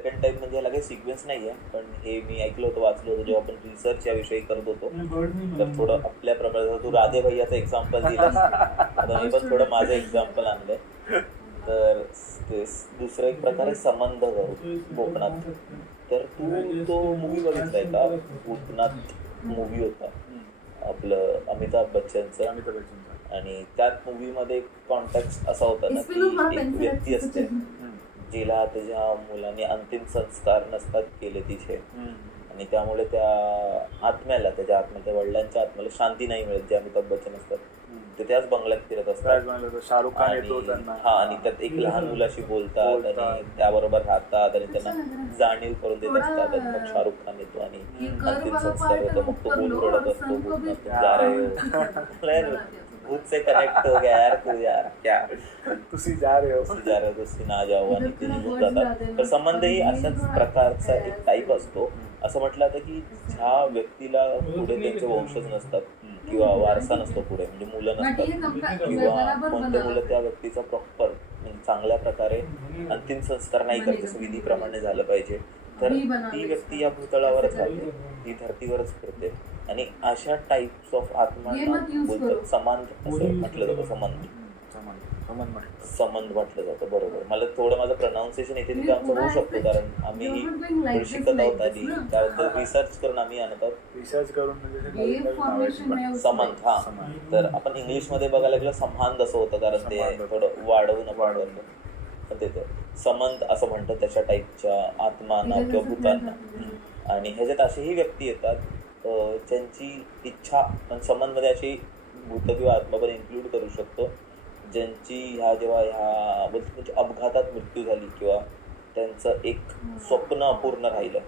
Second time म्हणजे ह्याला काही सिक्वेन्स नाही आहे, पण हे मी ऐकलं होतं, वाचलं होतं जेव्हा आपण रिसर्च याविषयी करत होतो. तर थोडं आपल्या प्रमाणात तू राधे भैयाचं एक्झाम्पल दिलं, आता मी पण थोडं माझं एक्झाम्पल आणलंय. तर ते दुसरा एक प्रकार आहे संबंध करू कोकणात. तर तू तो मूवी बघितलाय का? भूतनाथ मूवी होता आपलं अमिताभ बच्चनचा. आणि त्यात मूवीमध्ये कॉन्टेक्स्ट असा होता ना की एक व्यक्ती असते जिला त्याच्या मुलाने अंतिम संस्कार नसतात केले तिचे, आणि त्यामुळे त्या आत्म्याला, त्या वडिलांच्या आत्म्याला शांती नाही मिळत. जे अमिताभ बच्चन असतात ते त्याच बंगल्यात फिरत असतात. शाहरुख खान येतो त्यांना. आणि त्यात एक लहान मुलाशी बोलतात आणि त्याबरोबर राहतात आणि त्यांना जाणीव करून देत असतात. आणि मग शाहरुख खान येतो आणि अंतिम संस्कार होतो. मग तो बोल रडत असतो, जा रहे हो, भूत से कनेक्ट हो गया यार तू, यार क्या तुसी जा रहे हो, तुसी ना जाओ, आणि ते निघून जातात. तर संबंधही अशाच प्रकारचा एक टाईप असतो. असं म्हटलं जातं की ज्या व्यक्तीला पुढे त्यांचे वंशज नसतात किंवा वारसा नसतो पुढे, म्हणजे मुलं नसतात किंवा कोणते मुलं त्या व्यक्तीचा प्रॉपर चांगल्या प्रकारे अंतिम संस्कार नाही करत जसं विधीप्रमाणे झालं पाहिजे, तर ती व्यक्ती या भूतळावरच राहते, ती धर्तीवरच फिरते. आणि अशा टाईप्स ऑफ आत्मांना बोलतात संबंध असं म्हटलं जातं. संबंध म्हटलं जातं. बरोबर. मला थोडं माझं प्रोनाऊन्सिएशन इथे तिथे आमचं होऊ शकतो, कारण आम्ही थोडी शिकत आहोत आणि त्याबद्दल रिसर्च करून आम्ही आणत आहोत. रिसर्च करून संबंध. हा, तर आपण इंग्लिशमध्ये बघायला गेलं संबंध असं होतं, कारण ते थोडं वाढवून आपण करतो. पण ते संबंध असं म्हणतात त्याच्या टाईपच्या आत्मांना किंवा भूतांना. आणि ह्याच्यात असेही व्यक्ती येतात ज्यांची इच्छा, पण संबंधमध्ये अशी भूत किंवा आत्मा पण इन्क्लूड करू शकतो, ज्यांची जेव्हा ह्या अपघातात मृत्यू झाली किंवा त्यांचं एक स्वप्न अपूर्ण राहिलं,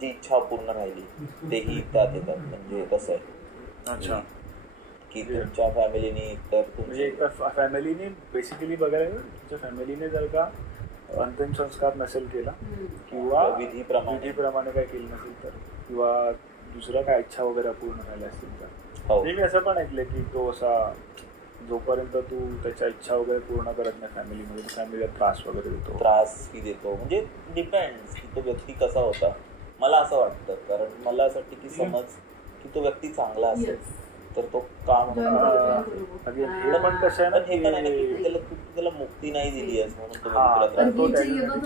जी इच्छा अपूर्ण राहिली, तेही त्यात येतात. म्हणजे कसं आहे अच्छा की तुमच्या फॅमिलीने, तर म्हणजे फॅमिलीने बेसिकली बघायला, तुमच्या फॅमिलीने जर का अंतिम संस्कार नसेल केला किंवा विधीप्रमाणे काय केलं नसेल तर, किंवा दुसऱ्या काय इच्छा वगैरे पूर्ण झाल्या असतील तर, मी असं पण ऐकलं की तो असा जोपर्यंत तू त्याच्या इच्छा वगैरे पूर्ण करत नाही फॅमिलीमध्ये, फॅमिलीला त्रास वगैरे देतो. त्रासही देतो. म्हणजे डिपेंड्स की तो व्यक्ती कसा होता. मला असं वाटतं, कारण मला असं वाटतं की समज की तो व्यक्ती चांगला असेल तर तो काम हे पण कसं आहे ना, हे पण आहे ना की त्याला मुक्ती नाही दिली आहे म्हणून तो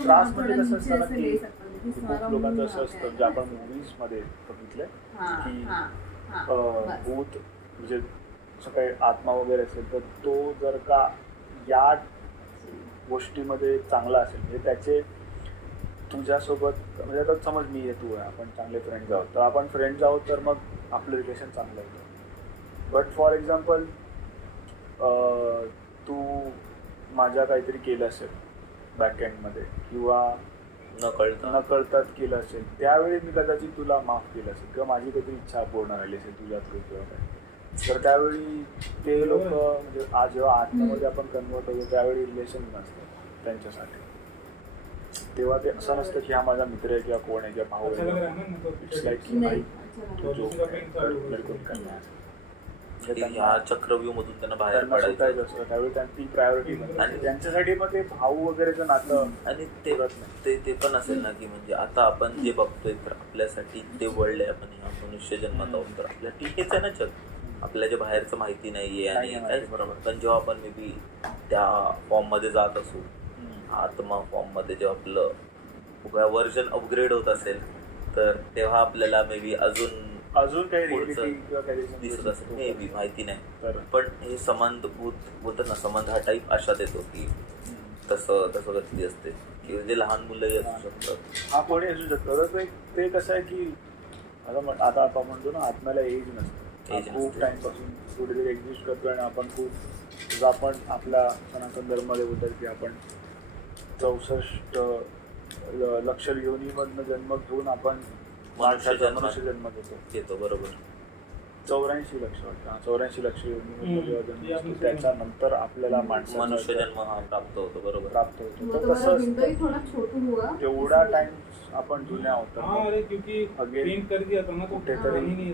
त्रास. म्हणजे कसं असतं ना की खूप लोकांचं असं असतं, जे आपण मूव्हीज मध्ये बघितलंय की भूत म्हणजे असं काही आत्मा वगैरे असेल तर तो जर का या गोष्टीमध्ये चांगला असेल, म्हणजे त्याचे तुझ्यासोबत, म्हणजे आता समज मी आहे, तू आहे, आपण चांगले फ्रेंड्स आहोत, तर आपण फ्रेंड्स आहोत तर मग आपलं रिलेशन चांगलं होतं. बट फॉर एक्झाम्पल तू माझ्या काहीतरी केलं असेल बॅकएंडमध्ये किंवा नकळतात केलं असेल, त्यावेळी मी कदाचित तुला माफ केलं असेल किंवा माझी काहीतरी इच्छा पूर्ण राहिली असेल तुझ्या थ्रू किंवा काय, तर त्यावेळी ते लोक, म्हणजे आज जेव्हा आत्म्यामध्ये आपण कन्वर्ट होतो त्यावेळी रिलेशन नसतं त्यांच्यासाठी. तेव्हा ते असं नसतं की हा माझा मित्र आहे किंवा कोण आहे किंवा भाऊ आहे. इट्स लाईक की भाई तू जो ह्या चक्रव्यूह मधून त्यांना बाहेर पडायचं असतं, त्यावेळी त्यांची प्रायोरिटी आणि त्यांच्यासाठी मग ते भाऊ वगैरेचं नातं. आणि ते पण असेल ना की म्हणजे आता आपण जे बघतोय तर आपल्यासाठी ते वळले, आपण ह्या मनुष्य जन्मात आहोत तर आपल्यासाठी हेच आहे ना जग, आपल्या जे बाहेरचं माहिती नाहीये. आणि बरोबर, पण जेव्हा आपण मे बी त्या फॉर्म मध्ये जात असू, आत्मा फॉर्म मध्ये जेव्हा आपलं व्हर्जन अपग्रेड होत असेल, तर तेव्हा आपल्याला मे बी अजून काही दिसत असेल, मे बी माहिती नाही. पण हे संबंध बोलतात ना, संबंध हा टाईप अशात येतो की तसं व्यक्ती असते की जे लहान मुलंही असू शकतात. हा कोणी असू शकतो. तर ते कसं आहे की आता आपण म्हणतो ना, आत्म्याला एज नसतं, खूप टाइमपासून कुठेतरी एक्झिस्ट करतो आणि आपण खूप, आपण आपल्या सनातन धर्मामध्ये बोलतात की आपण 64 लक्ष योनीमधनं जन्म घेऊन आपण मनुष्य जन्म घेतो. बरोबर. 84 लक्ष वाटतं, 84 लक्ष योनी, त्याच्यानंतर आपल्याला मनुष्य जन्म हा प्राप्त होतो. बरोबर, प्राप्त होतो. तर तसं तेवढा टाइम आपण जुन्या होतो, कुठेतरी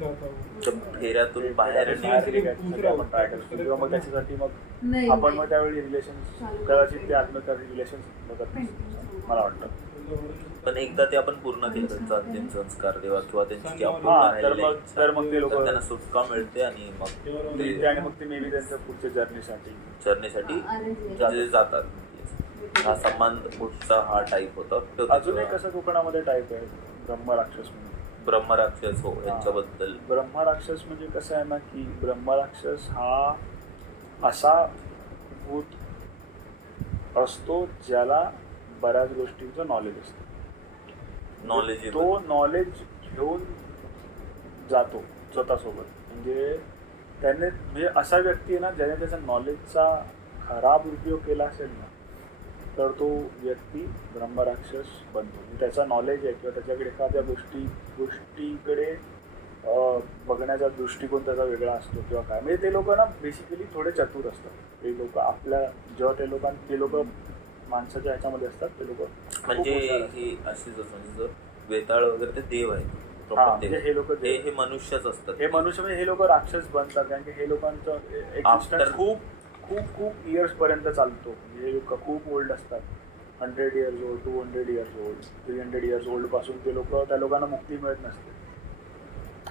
फेऱ्यातून बाहेर आपण ट्राय करतो किंवा मग त्याच्यासाठी मग आपण मग त्यावेळी रिलेशन, कदाचित ते आत्मकार्य रिलेशन बघत मला वाटतं. पण एकदा ते आपण पूर्ण केलं त्यांचा अंतिम संस्कार देवा किंवा त्यांची जी तर मग ते लोक त्यांना सुटका मिळते आणि मग ते मे बी त्यांच्या पुढच्या जर्नीसाठी जातात. हा सन्मान पुढचा हा टाईप होता. अजून एक कसं कोकणामध्ये टाईप आहे ब्रह्मराक्षस म्हणून. ब्रह्मराक्षस हो यांच्याबद्दल. ब्रह्मराक्षस म्हणजे कसं आहे ना की ब्रह्मराक्षस हा असा भूत असतो ज्याला बऱ्याच गोष्टींचं नॉलेज असतं. तो नॉलेज घेऊन जातो स्वतःसोबत. म्हणजे त्याने म्हणजे असा व्यक्ती आहे ना ज्याने त्याच्या नॉलेजचा खराब उपयोग केला असेल ना तर तो व्यक्ती ब्रह्मराक्षस बनतो. त्याचा नॉलेज आहे किंवा त्याच्याकडे एखाद्या गोष्टीकडे बघण्याचा दृष्टिकोन त्याचा वेगळा असतो किंवा काय. म्हणजे ते लोक ना बेसिकली थोडे चतुर असतात. ते लोक आपल्या जेव्हा ते लोक माणसाच्या ह्याच्यामध्ये असतात ते लोक म्हणजे ही अशीच म्हणजे वेताळ वगैरे ते देव आहेत. हे लोक हे मनुष्यच असतात. हे मनुष्य म्हणजे हे लोक राक्षस बनतात कारण की हे लोकांचं एक्झिस्टन्स खूप खूप खूप इयर्स पर्यंत चालतो. हे लोक खूप ओल्ड असतात. 100 years old, 200 years old, 300 years old पासून ते लोक त्या लोकांना मुक्ती मिळत नसते.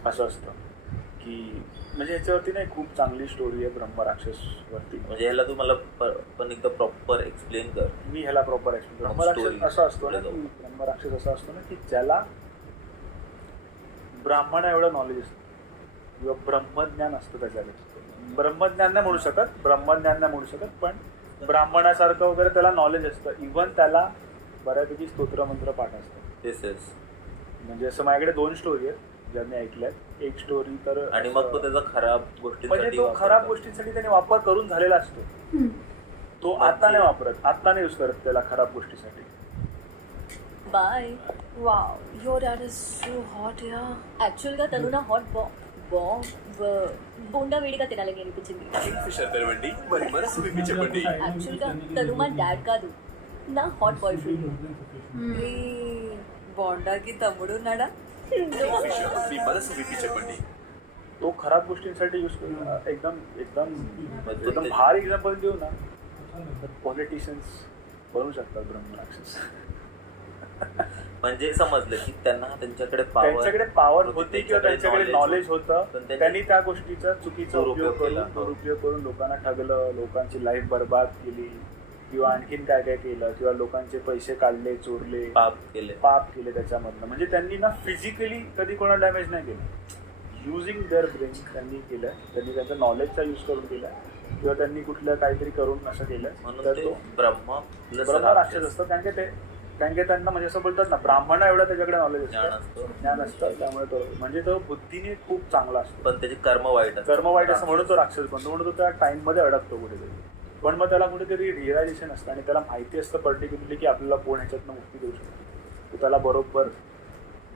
असं असतं की म्हणजे ह्याच्यावरती नाही खूप चांगली स्टोरी आहे ब्रह्मराक्षस वरती. म्हणजे ह्याला तू मला पण एकदा प्रॉपर एक्सप्लेन कर. मी ह्याला प्रॉपर एक्सप्लेन. ब्रह्मराक्षस असं असतो ना की ब्रह्मराक्षस असं असतो ना की ज्याला ब्राह्मणा एवढं नॉलेज असतं किंवा ब्रह्मज्ञान असतं त्याच्याकडे. ब्रह्मज्ञान नाही म्हणू शकत पण ब्राह्मणासारखं वगैरे त्याला नॉलेज असतं. इव्हन त्याला बऱ्यापैकी स्तोत्रमंत्र पाठ असतं. म्हणजे असं माझ्याकडे 2 स्टोरी आहेत ज्या मी ऐकल्यात. एक स्टोरी तर आणि मग तो त्याचा खराब म्हणजे तो खराब गोष्टींसाठी त्याने वापर करून झालेला असतो. तो आता नाही वापरत, आता नाही यूज करत त्याला खराब गोष्टीसाठी. Bye. Wow, your dad is so hot यार. एक्चुअल का तनु ना हॉट बोंडा वेड़ी का तेरा लगे पीछे एक्चुअल का तनु मा डैड का दू ना हॉट बॉयफ्रेंड बोंडा की तमुडू नाडा. तो खराब गोष्टींसाठी यूज करून एकदम भारी एक्झाम्पल देऊ ना पॉलिटिशियन्स बनवू शकतात ब्रह्मराक्षस. म्हणजे समजलं की त्यांच्याकडे पॉवर होती किंवा त्यांच्याकडे नॉलेज होतं. त्यांनी त्या गोष्टीचा चुकीचा दुरुपयोग करून लोकांना ठगलं, लोकांची लाईफ बर्बाद केली किंवा आणखीन काय काय केलं किंवा लोकांचे पैसे काढले, चोरले, पाप केले त्याच्यामधनं. म्हणजे त्यांनी ना फिजिकली कधी कोणाला डॅमेज नाही केलं. युझिंग देअर ब्रेन त्यांनी केलं. त्यांनी त्यांचा नॉलेजचा यूज करून केला किंवा त्यांनी कुठलं काहीतरी करून असं केलं. तर तो ब्रह्मराक्षस असतो. कारण की त्यांना म्हणजे असं बोलतात ना ब्राह्मणा एवढं त्याच्याकडे नॉलेज असतं, ज्ञान असतं. त्यामुळे तो म्हणजे तो बुद्धीने खूप चांगला असतो पण त्याची कर्म वाईट असं म्हणून तो राक्षस बनतो. म्हणून तो त्या टाइम मध्ये अडकतो कुठेतरी. पण मग त्याला कुठेतरी रिअलायझेशन असतं आणि त्याला माहिती असतं पर्टिक्युलरली की आपल्याला कोण ह्याच्यातनं मुक्ती देऊ शकतो. तो त्याला बरोबर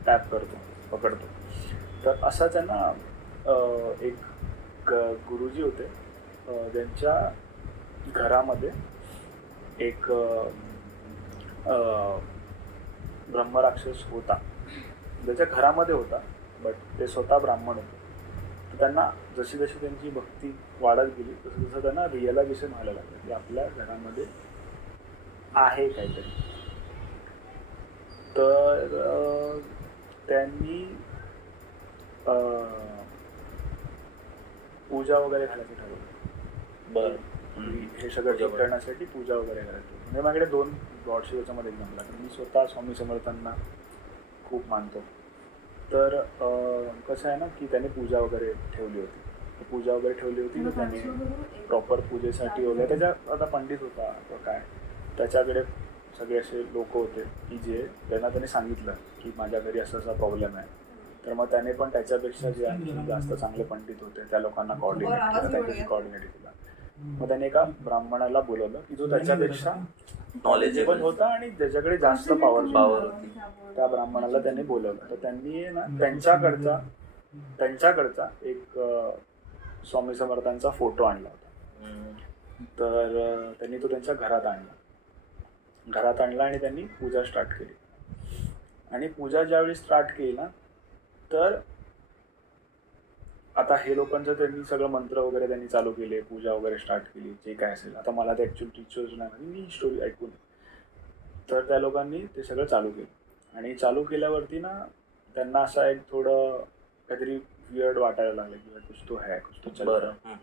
टॅप करतो, पकडतो. तर असाच आहे ना एक गुरुजी होते ज्यांच्या घरामध्ये एक ब्रह्मराक्षस होता. ज्याच्या घरामध्ये होता बट ते स्वतः ब्राह्मण होते. तर त्यांना जशी जशी त्यांची भक्ती वाढत गेली तसं तसं त्यांना रिअलायझेशन व्हायला लागलं की आपल्या घरामध्ये आहे काहीतरी. तर त्यांनी पूजा वगैरे घालायचं ठरवलं. बरं. हे सगळं ठीक करण्यासाठी पूजा वगैरे करायची. म्हणजे माझ्याकडे 2 ब्रॉडशी याच्यामध्ये एक्झाम्पल आहे. मी स्वतः स्वामी समर्थांना खूप मानतो. तर कसं आहे ना की त्याने पूजा वगैरे ठेवली होती. तर त्याने प्रॉपर पूजेसाठी वगैरे त्याच्या आता पंडित होता किंवा काय त्याच्याकडे सगळे असे लोक होते की जे त्यांना त्याने सांगितलं की माझ्या घरी असा असा प्रॉब्लेम आहे. तर मग त्याने पण त्याच्यापेक्षा जे जास्त चांगले पंडित होते त्या लोकांना कॉर्डिनेट केला. मग त्याने एका ब्राह्मणाला बोलवलं की जो त्याच्यापेक्षा नॉलेजेबल होता आणि त्याच्याकडे जास्त पॉवर होती. त्या ब्राह्मणाला त्याने बोलवलं. तर त्यांनी ना त्यांच्याकडचा एक स्वामी समर्थांचा फोटो आणला होता. तर त्यांनी तो त्यांच्या घरात आणला आणि त्यांनी पूजा स्टार्ट केली. आणि पूजा ज्यावेळी स्टार्ट केली ना तर आता हे लोकांचं त्यांनी सगळं मंत्र वगैरे त्यांनी चालू केले, पूजा वगैरे स्टार्ट केली, जे काय असेल. आता मला ते ॲक्च्युअल रिच्युअल्स नाही, मी स्टोरी ऐकून. तर त्या लोकांनी ते सगळं चालू केलं आणि चालू केल्यावरती ना त्यांना असं एक थोडं काहीतरी वियर्ड वाटायला लागलं की कुछ तो है, कुछ तो चल रहा है.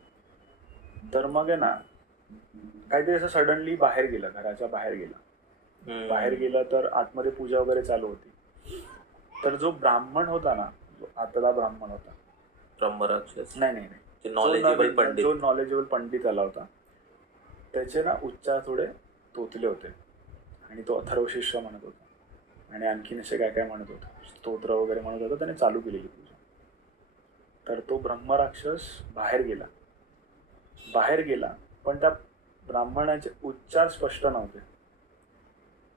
तर मग आहे ना काहीतरी असं सडनली बाहेर गेलं, घराच्या बाहेर गेलं तर आतमध्ये पूजा वगैरे चालू होती. तर जो ब्राह्मण होता ना, जो आतला ब्राह्मण होता, ब्रह्मराक्षस नाही, जो नॉलेजेबल पंडित आला होता, त्याचे ना उच्चार थोडे तोतले होते आणि तो अथर्वशीर्ष म्हणत होता आणि आणखीन असे काय काय म्हणत होता, स्तोत्र वगैरे म्हणत होता. त्याने चालू केलेली पूजा. तर तो ब्रह्मराक्षस बाहेर गेला पण त्या ब्राह्मणाचे उच्चार स्पष्ट नव्हते.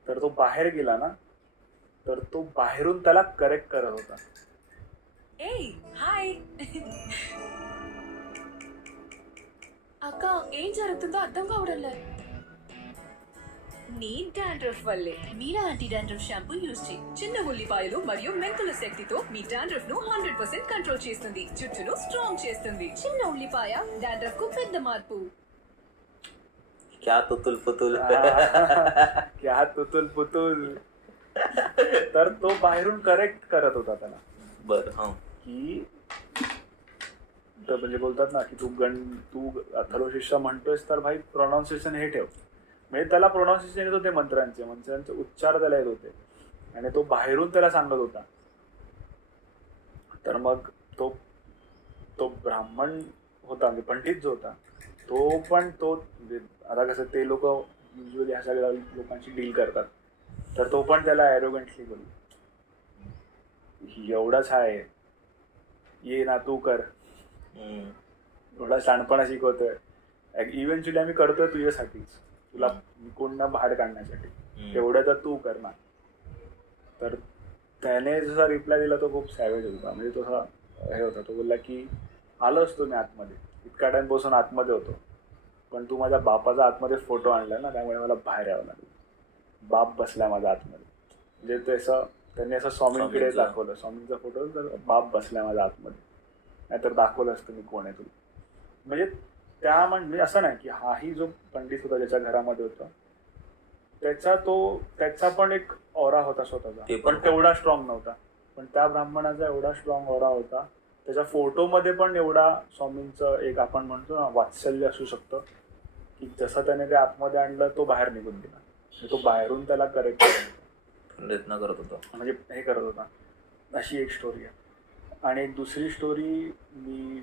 तर तो बाहेर गेला ना, तर तो बाहेरून त्याला करेक्ट करत होता. హాయ్ అక్క, ఏం జరుగుతుందో అర్థం కావడం లేదు. నీ డాండ్రఫ్ వల్లే మీరా యాంటీ డాండ్రఫ్ షాంపూ యూజ్ చేయి. చిన్న ఉల్లిపాయలు మరియు మెంతుల శక్తితో మీ డాండ్రఫ్ ను 100% కంట్రోల్ చేస్తుంది, జుట్టును స్ట్రాంగ్ చేస్తుంది. చిన్న ఉల్లిపాయ డాండ్రఫ్ కు పెద్ద మార్పు. क्या तुतुल पुतुल तर तो बाहेरून करेक्ट करत होता त्याला. बरं. की म्हणजे बोलतात ना की तू अथर्वशीर्ष म्हणतोयस तर भाई प्रोनाऊन्सिएशन हे ठेव. म्हणजे त्याला प्रोनाऊन्सिएशन येत होते, मंत्रांचे उच्चार त्याला येत होते आणि तो बाहेरून त्याला सांगत होता. तर मग तो ब्राह्मण होता, म्हणजे पंडित जो होता तो पण म्हणजे आता कसं ते लोक युजली ह्या सगळ्या लोकांशी डील करतात, तर तो पण त्याला ॲरोगंटली बोलला, एवढाच आहे, ये ना तू कर, एवढा शहाणपणा शिकवतोय, इव्हेंच्युअली आम्ही करतोय तुझ्यासाठीच, तुला कोण ना बाहेर काढण्यासाठी, तेवढं तर तू कर ना. तर त्याने जसा रिप्लाय दिला तो खूप सॅवेज होता. म्हणजे तो हे होता, तो बोलला की आलो असतो मी आतमध्ये, इतका टाइम बसून आतमध्ये होतो, पण तू माझ्या बापाचा आतमध्ये फोटो आणला ना, त्यामुळे मला बाहेर यावं लागलं. बाप बसलाय माझ्या आतमध्ये. म्हणजे तसं त्यांनी असं स्वामींकडे दाखवलं, स्वामींचा फोटो, तर बाप बसलाय माझ्या आतमध्ये, नाहीतर दाखवलं असतं मी कोण आहे तुला. म्हणजे म्हणजे असं नाही की हाही जो पंडित होता ज्याच्या घरामध्ये होता त्याचा पण एक ऑरा होता स्वतःचा, पण तेवढा स्ट्रॉंग नव्हता. पण त्या ब्राह्मणाचा एवढा स्ट्रॉंग ऑरा होता, त्याच्या फोटोमध्ये पण एवढा स्वामींचं एक आपण म्हणतो ना वात्सल्य असू शकतं, की जसं त्याने ते आतमध्ये आणलं तो बाहेर निघून गेला. तो बाहेरून त्याला करेक्ट प्रयत्न करत होता, म्हणजे हे करत होता. अशी एक स्टोरी आहे. आणि एक दुसरी स्टोरी मी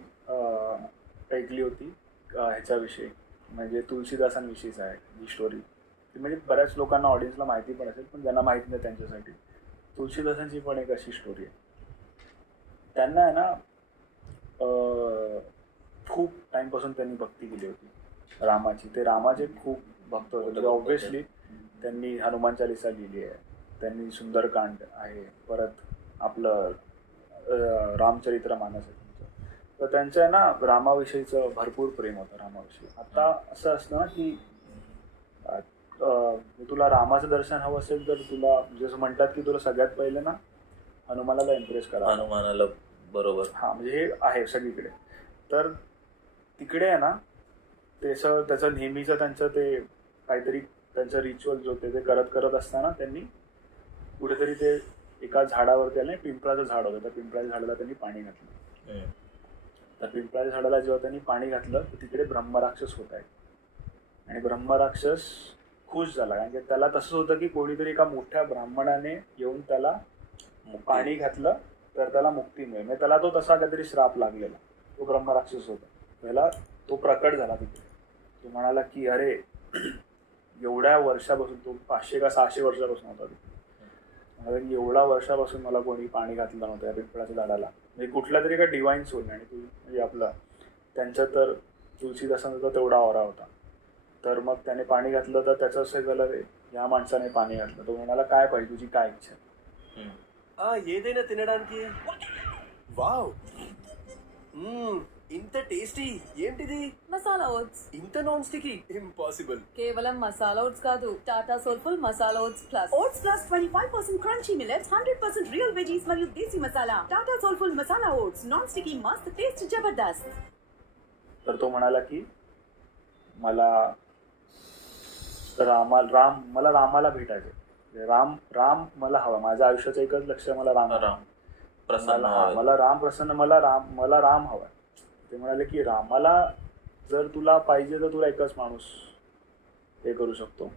ऐकली होती ह्याच्याविषयी, म्हणजे तुलसीदासांविषयीच आहे ही स्टोरी. म्हणजे बऱ्याच लोकांना ऑडियन्सला माहिती पण असेल, पण ज्यांना माहिती नाही त्यांच्यासाठी तुलसीदासांची पण एक अशी स्टोरी आहे. त्यांना आहे ना खूप टाइमपासून त्यांनी भक्ती केली होती रामाची. ते रामाचे खूप भक्त होते. ऑब्व्हियसली त्यांनी हनुमान चालीसा लिहिली आहे, त्यांनी सुंदरकांड आहे, परत आपलं रामचरित्र मानस आहे तुमचं. तर त्यांचं आहे ना रामाविषयीचं भरपूर प्रेम होतं रामाविषयी. आता असं असतं ना की तुला रामाचं दर्शन हवं असेल तर तुला जसं म्हणतात की तुला सगळ्यात पहिले ना हनुमानाला इम्प्रेस करा, हनुमानाला. बरोबर. हा, म्हणजे हे आहे सगळीकडे. तर तिकडे आहे ना त्याचं नेहमीचं त्यांचं ते काहीतरी त्यांचं रिच्युअल जो ते करत असताना त्यांनी कुठेतरी ते एका झाडावरती आले, पिंपळाचं झाड होतं, त्या पिंपळाच्या झाडाला त्यांनी पाणी घातलं. तर पिंपळाच्या झाडाला जेव्हा त्यांनी पाणी घातलं तर तिकडे ब्रह्मराक्षस होत आहे. आणि ब्रह्मराक्षस खुश झाला, कारण की त्याला तसंच होतं की कोणीतरी एका मोठ्या ब्राह्मणाने येऊन त्याला पाणी घातलं तर त्याला मुक्ती मिळेल. म्हणजे त्याला तो तसा काहीतरी श्राप लागलेला, तो ब्रह्मराक्षस होता. त्याला तो प्रकट झाला तिथे. तो म्हणाला की अरे एवढ्या वर्षापासून, तो 500 का 600 वर्षापासून होता तिथे, एवढ्या वर्षापासून मला कोणी पाणी घातलं नव्हतं या पिंपळाच्या झाडाला, म्हणजे कुठल्या तरी एका डिवाईन सोयी. आणि तू म्हणजे आपला त्यांच्या तर तुलसीदासांचा तेवढा ऑरा होता. तर मग त्याने पाणी घातलं तर त्याचं असं झालं, रे या माणसाने पाणी घातलं. तो म्हणाला काय पाहिजे, तुझी काय इच्छा? ఏదైనా తినడానికి. వావ్, ఇంత టేస్టీ. ఏంటిది? మసాలా ఓట్స్. ఇంత నాన్ స్టికీ? ఇంపాసిబుల్. కేవలం మసాలా ఓట్స్ కాదు, Tata Soulful masala oats plus. Oats plus 25% crunchy millets, 100% real veggies మరియు desi masala. Tata Soulful masala oats, non sticky, మस्त टेस्ट, जबरदस्त. तर तो म्हणाला की मला रामाला भेटायचं, राम राम मला हवा, माझ्या आयुष्याचं एकच लक्ष आहे, मला राम मला राम प्रसन्न, मला राम हवा. ते म्हणाले की रामाला जर तुला पाहिजे तर तुला एकच माणूस हे करू शकतो,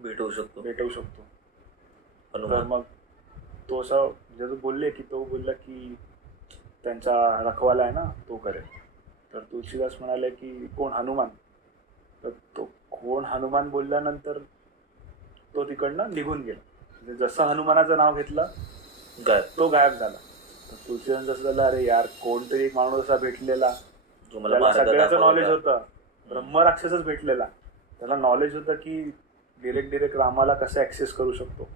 भेटवू शकतो. तर मग तो असं म्हणजे बोलले की तो बोलला की त्यांचा रखवाला आहे ना तो करेल. तर तुलसीदास म्हणाले की कोण, हनुमान. तर तो कोण हनुमान बोलल्यानंतर तो तिकडनं निघून गेला. म्हणजे जसं हनुमानाचं नाव घेतलं तो गायब झाला. तर तुलसीदास जसं झालं, अरे यार कोणतरी एक माणूस असा भेटलेला, त्याला सगळ्याचं नॉलेज होतं, ब्रह्मराक्षसच भेटलेला, त्याला नॉलेज होतं की डिरेक्ट रामाला कसं ऍक्सेस करू शकतो.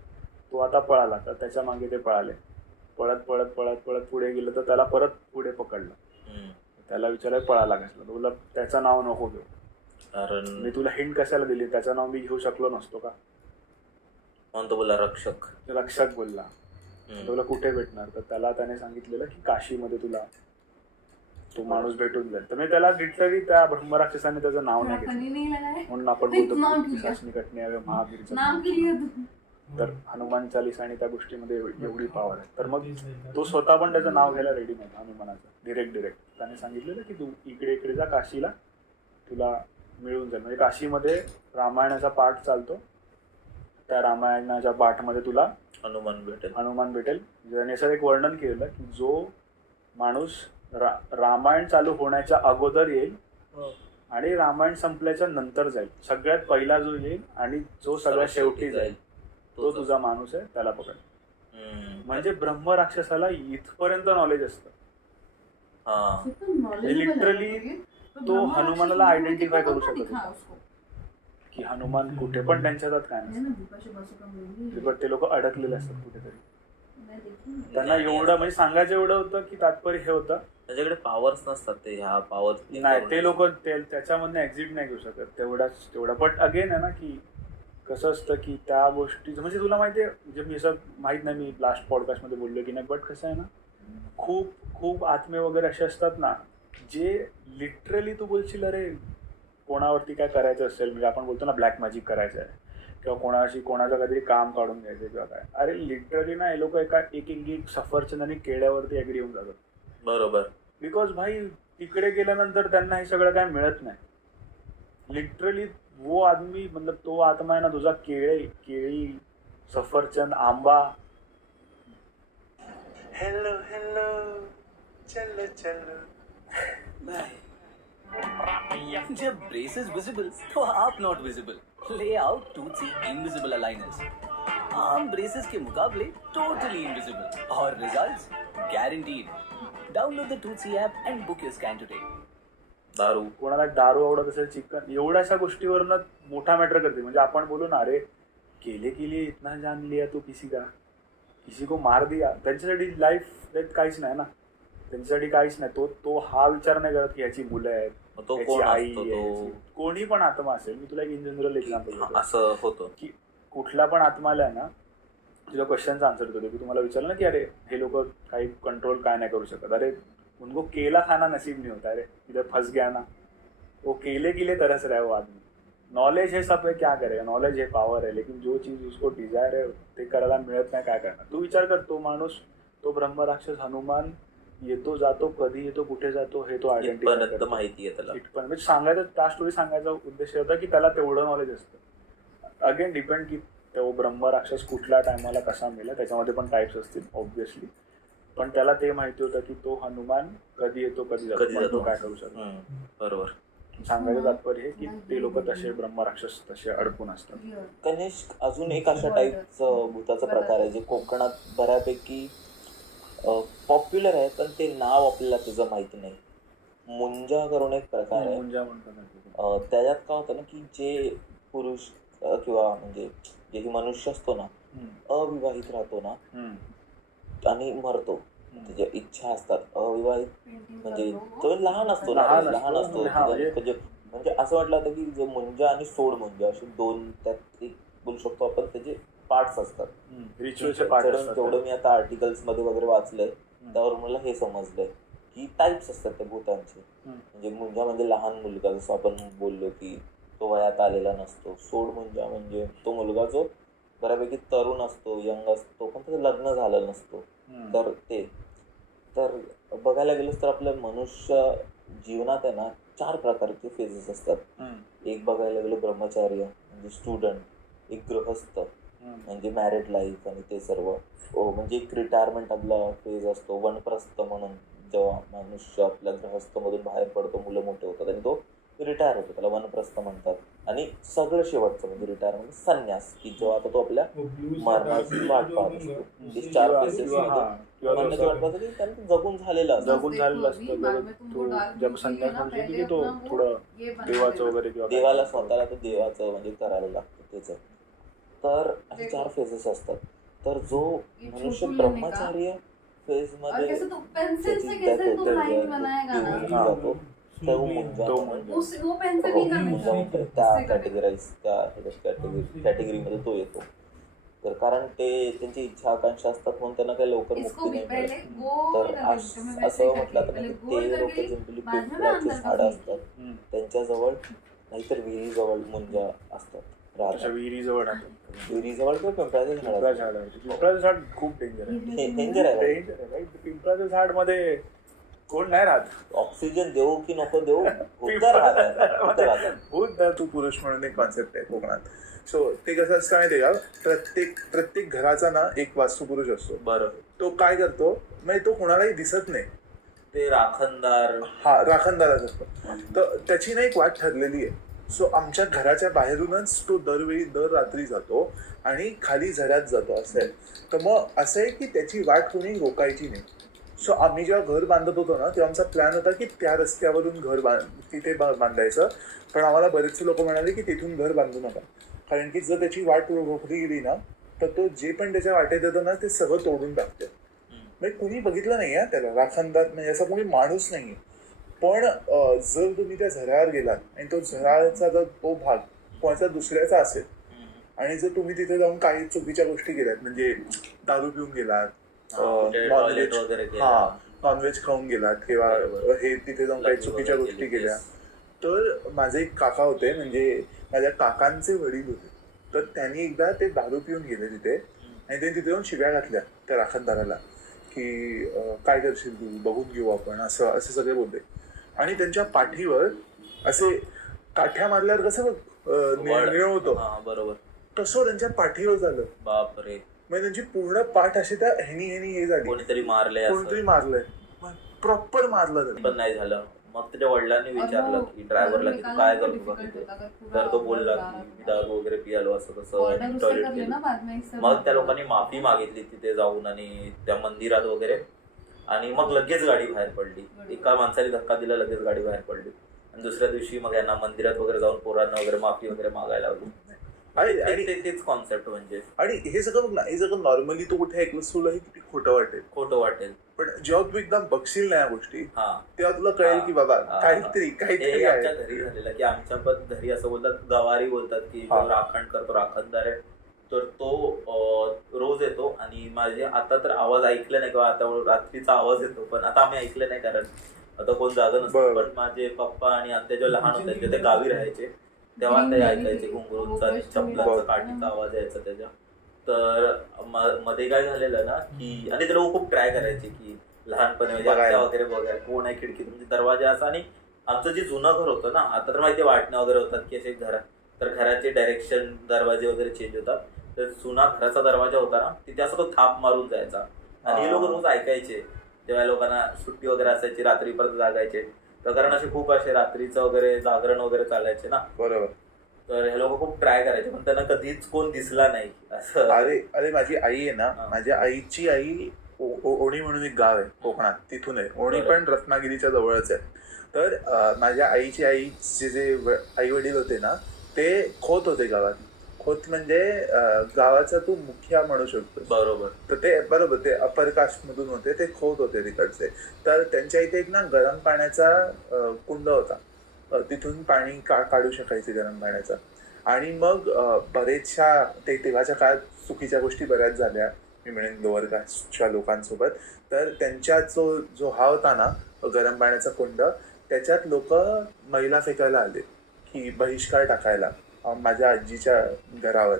तो आता पळाला, तर त्याच्या मागे ते पळाले. पळत पुढे गेलं तर त्याला परत पुढे पकडलं. त्याला विचारलं पळाला कसला, तुला त्याचं नाव नको घेऊ, मी तुला हिंट कशाला दिली, त्याचं नाव मी घेऊ शकलो नसतो का. तो बोला रक्षक बोलला. तुला कुठे भेटणार, तर त्याला त्याने सांगितलेलं की काशीमध्ये तुला तो माणूस भेटून जाईल. तर त्याला लिटरली त्या ब्रह्मराक्षसाने त्याचं नाव नाही घेतलं, म्हणून आपण बोलतो महावीरचं. तर हनुमान चालीसा आणि त्या गोष्टीमध्ये एवढी पॉवर आहे. तर मग तो स्वतः पण त्याचं नाव घ्यायला रेडी नाही हनुमानाचं. डिरेक्ट त्याने सांगितलेलं की तू इकडे जा काशीला, तुला मिळून जाईल. म्हणजे काशीमध्ये रामायणाचा पाठ चालतो, त्या रामायणाच्या पाठमध्ये तुला हनुमान भेटेल. ज्याने असं एक वर्णन केलं की जो माणूस रामायण चालू होण्याच्या अगोदर येईल आणि रामायण संपल्याच्या नंतर जाईल, सगळ्यात पहिला जो येईल आणि जो सगळ्यात शेवटी जाईल तो तुझा माणूस आहे, त्याला पकड. म्हणजे ब्रह्मराक्षसाला इथपर्यंत नॉलेज असतं. लिटरली तो हनुमानाला आयडेंटिफाय करू शकत की हनुमान कुठे, पण त्यांच्या हातात काय नसतं. ते लोक अडकलेले असतात कुठेतरी. त्यांना एवढं म्हणजे सांगायचं एवढं होतं की तात्पर्य हे होतं, त्याच्याकडे पॉवर्स नसतात, ते ह्या पॉवर नाही, ते लोक त्याच्यामधनं एक्झिट नाही घेऊ शकत तेवढा. बट अगेन आहे ना की कसं असतं की त्या गोष्टीचं म्हणजे तुला माहिती आहे, म्हणजे मी असं माहित नाही, मी लास्ट पॉडकास्टमध्ये बोललो की नाही, बट कसं आहे ना, खूप आत्मे वगैरे असे असतात ना जे लिटरली तू बोलशील अरे कोणावरती काय करायचं असेल, म्हणजे आपण बोलतो ना ब्लॅक मॅजिक करायचं आहे किंवा कोणाचं काहीतरी काम काढून घ्यायचं किंवा काय, अरे लिटरली ना हे लोक एक सफरचंद आणि केळ्यावरती ऍग्री होऊन जातात. बरोबर. बिकॉज भाई तिकडे गेल्यानंतर त्यांना हे सगळं काय मिळत नाही. लिटरली वो आदमी मतलब तो आत्मा आहे ना तुझा, केळी सफरचंद आंबा. हेलो चलो जब ब्रेसेस विजिबल तो आप नॉट विजिबल. ले आओ टूथसी इनविजिबल अलाइनर्स. आम ब्रेसेस के मुकाबले टोटली इनविजिबल और results guaranteed. Download the Toothsi app end book your scan today. कोणाला दारू आवडत असेल, चिकन, एवढ्याशा गोष्टीवरनं मोठा मॅटर करते. म्हणजे आपण बोलू ना अरे केले के लिए इतना जान लिया तो किसी को मार दिया, त्यांच्यासाठी लाईफ काहीच नाही ना, त्यांच्यासाठी काहीच नाही. तो हा विचार नाही करत की याची मुलं आहेत, त्याची आई आहे, कोणी पण आत्मा असेल. मी तुला एक इन जनरल एक्झाम्पल असं होतं की कुठला पण आत्माला आहे ना, तुझ्या क्वेश्चनचा आन्सर देतो की तुम्हाला विचारलं ना की अरे हे लोक काही कंट्रोल काय नाही करू शकत, अरे उनको केला खाना नसीब नहीं होता, अरे इधर फंस गया ना, वो केले तरस रहा है वो आदमी. नॉलेज है सब है, क्या करेगा, नॉलेज है पावर है, लेकिन जो चीज उसको डिझायर है ते करायला मिळत नाही, काय करणार. तू विचार कर, तो माणूस, तो ब्रह्मराक्षस हनुमान येतो जातो, कधी येतो कुठे जातो हे तो आयडेंटिफाय माहिती आहे त्याला. इथपर्यंत म्हणजे सांगायचं, त्या स्टोरी सांगायचा उद्देश होता की त्याला तेवढं नॉलेज असतं. अगेन डिपेंड की तो ब्रह्मराक्षस कुठल्या टायमाला कसा मेला, त्याच्यामध्ये पण टाईप्स असतील ऑब्व्हियसली, पण त्याला ते माहिती होतं की तो हनुमान कधी येतो कधी जातो, काय करू शकतो. बरोबर. सांगायचं तात्पर्य हे की ते लोक तसे ब्रह्मराक्षस तसे अडकून असतात. कनिष्क, अजून एक अशा टाईपचं भूताचा प्रकार आहे जे कोकणात बऱ्यापैकी पॉप्युलर आहे, पण ते नाव आपल्याला त्याचं माहिती नाही. मुंजा करून एक प्रकार आहे. मुंजा म्हणतात. त्याच्यात काय होतं ना की जे पुरुष किंवा म्हणजे जे मनुष्य असतो ना, अविवाहित राहतो ना आणि मरतो, त्याच्या इच्छा असतात, अविवाहित म्हणजे तो लहान असतो म्हणजे असं वाटलं होतं की जे मुंजा आणि सोड मुंजा असे दोन, त्यात एक बोलू शकतो आपण, त्याचे पार्ट्स असतात, रिच्युअलचे पार्ट्स. तेवढं मी आता आर्टिकल्स मध्ये वगैरे वाचलंय, त्यावर मला हे समजलंय की टाईप्स असतात त्या भूतांचे. म्हणजे मुंजा म्हणजे लहान मुलगा, जसं आपण बोललो की तो वयात आलेला नसतो. सोड मुंजा म्हणजे तो मुलगा जो बऱ्यापैकी तरुण असतो, यंग असतो, पण त्याचं लग्न झालं नसतो. तर बघायला गेलोस तर आपल्या मनुष्य जीवनात आहे ना 4 प्रकारचे फेजेस असतात. एक बघायला गेलो ब्रह्मचार्य म्हणजे स्टुडंट, एक गृहस्थ म्हणजे मॅरिड लाईफ आणि ते सर्व, म्हणजे एक रिटायरमेंट आपला फेज असतो, वनप्रस्थ म्हणून जेव्हा मनुष्य आपल्या गृहस्थमधून बाहेर पडतो, मुलं मोठे होतात आणि तो रिटायर होतो, त्याला वनप्रस्थ म्हणतात. आणि सगळं शेवटचं म्हणजे रिटायरमेंट संन्यास, की जेव्हा आता तो आपल्या मरणाची वाट पाहत असतो. 4 फेजेस मरणाची वाट पाहतो की त्यांना जगून झालेलं असतं. तो थोडं देवाचं वगैरे देवाला स्वतःला तर देवाचं म्हणजे करायला लागतं त्याचं. तर असे 4 फेजेस असतात. तर जो मनुष्य ब्रह्मचार्य फेज मध्ये जातो त्या कॅटेगरीमध्ये तो येतो. तर कारण ते त्यांची इच्छा आकांक्षा असतात म्हणून त्यांना काही लवकर मुक्ती नाही मिळत. तर असं म्हटलं तर ते लोक जनरली पिंपळाची झाडं असतात त्यांच्याजवळ, नाहीतर विहिरीजवळ मुंजा असतात. विहिरीजवळ किंवा पिंपळाचं झाड. पिंपळाचं झाड खूप डेंजर आहे. पिंपळाच्या झाड मध्ये कोण नाही राहत. ऑक्सिजन देऊ की नको देऊ, तू पुरुष म्हणून एक कॉन्सेप्ट आहे कोकणात. सो ते कसं असतं माहिती आहे का, प्रत्येक घराचा ना एक वास्तुपुरुष असतो. बरं. तो काय करतो म्हणजे तो कोणालाही दिसत नाही, ते राखणदार. राखणदारच असतो. तर त्याची ना एक वाट ठरलेली आहे. सो आमच्या घराच्या बाहेरूनच तो दर रात्री जातो आणि खाली झऱ्यात जातो असं आहे. तर मग असं आहे की त्याची वाट कोणी रोकायची नाही. सो आम्ही जेव्हा घर बांधत होतो ना तेव्हा आमचा प्लॅन होता की त्या रस्त्यावरून घर तिथे बांधायचं. पण आम्हाला बरेचसे लोक म्हणाले की तिथून घर बांधू नका, कारण की जर त्याची वाट रोखली गेली ना तर तो जे पण त्याच्या वाटेत येतं ना ते सगळं तोडून टाकते. म्हणजे कुणी बघितलं नाही आहे त्याला, राखणदार म्हणजे असा कोणी माणूस नाही. पण जर तुम्ही त्या झऱ्यावर गेलात आणि तो झऱ्याचा जर तो भाग कोणाचा दुसऱ्याचा असेल आणि जर तुम्ही तिथे जाऊन काही चुकीच्या गोष्टी केल्यात, म्हणजे दारू पिऊन गेलात, नॉनव्हेज खाऊन गेलात किंवा हे तिथे जाऊन काही चुकीच्या गोष्टी केल्या. तर माझे एक काका होते, म्हणजे माझ्या काकांचे वडील होते. तर त्यांनी एकदा ते दारू पिऊन गेले तिथे आणि ते तिथे जाऊन शिव्या घातल्या त्या राखणदाराला की काय करशील तू, बघून घेऊ आपण, असं सगळे बोलते. आणि त्यांच्या पाठीवर असे काठ्या मारल्यावर कसं निळ होतो बरोबर तसं त्यांच्या पाठीवर झालं. बापरे. म्हणजे त्यांची पूर्ण पाठ अशी त्या हेनी हे झाली, कोणीतरी मारलंय प्रॉपर मारलं. पण नाही झालं. मग त्याच्या वडिलांनी विचारलं की ड्रायव्हरला की तू काय करतो का, तर तो बोलला की मी दारू वगैरे पियालो असं तसं, टॉयलेट गेलो. मग त्या लोकांनी माफी मागितली तिथे जाऊन आणि त्या मंदिरात वगैरे, आणि मग लगेच गाडी बाहेर पडली. एका माणसाने धक्का दिला, लगेच गाडी बाहेर पडली. आणि दुसऱ्या दिवशी मग यांना मंदिरात वगैरे जाऊन पोरांना वगैरे माफी वगैरे मागायला लावली. आणि तेच कॉन्सेप्ट म्हणजे. आणि हे सगळं बघ ना, हे सगळं नॉर्मली तू कुठे ऐकलं तुला हे किती खोटं वाटेल. पण जेव्हा तू एकदम बघशील ना या गोष्टी तेव्हा तुला कळेल की बाबा काहीतरी आमच्या घरी झालेलं की आमच्या पण घरी असं बोलतात, गवारी बोलतात की राखण करतो, राखणदार आहे. तर तो रोज येतो आणि माझे आता तर आवाज ऐकले नाही किंवा आता रात्रीचा आवाज येतो, पण आता आम्ही ऐकले नाही कारण आता कोण जागा नसतं. पण माझे पप्पा आणि आत्या जेव्हा लहान होते ते गावी राहायचे तेव्हा ते ऐकायचे घुंगरूंचा, चपलाचा, काठीचा आवाज यायचा त्याच्या. तर मध्ये काय झालेलं ना की, आणि ते लोक खूप ट्राय करायचे की लहानपणी म्हणजे आत्या वगैरे बघायला कोण आहे खिडकीत, म्हणजे दरवाजा असा. आणि आमचं जे जुनं घर होतं ना, आता तर माहिती वाटणं वगैरे होतात की असे घरात, तर घराचे डायरेक्शन दरवाजे वगैरे चेंज होतात. तर जुना घराचा दरवाजा होता ना तिथे असं तो थाप मारून जायचा. आणि हे लोक रोज ऐकायचे जेव्हा लोकांना सुट्टी वगैरे असायची, रात्रीपर्यंत जागायचे. कारण असे खूप असे रात्रीचं वगैरे जागरण वगैरे चालायचे ना. बरोबर. तर हे लोक खूप ट्राय करायचे पण त्यांना कधीच कोण दिसला नाही असं. अरे माझी आई आहे ना, माझ्या आईची आई ओणी म्हणून एक गाव आहे कोकणात, तिथून आहे. ओणी पण रत्नागिरीच्या जवळच आहे. तर माझ्या आईची आईचे जे आई वडील होते ना ते खोत होते गावात. खोत म्हणजे गावाचा तू मुखिया म्हणू शकतो. बरोबर. तर ते बरोबर ते अपर कास्ट मधून होते, ते खोत होते तिकडचे. तर त्यांच्या इथे एक ना गरम पाण्याचा कुंड होता, तिथून पाणी काढू शकायचे गरम पाण्याचा. आणि मग बरेचशा तेव्हाच्या काळात चुकीच्या गोष्टी बऱ्याच झाल्या, मी म्हणेन लोअर कास्टच्या लोकांसोबत. तर त्यांच्या जो हा होता ना गरम पाण्याचा कुंड, त्याच्यात लोक मैला फेकायला आले की बहिष्कार टाकायला माझ्या आजीच्या घरावर.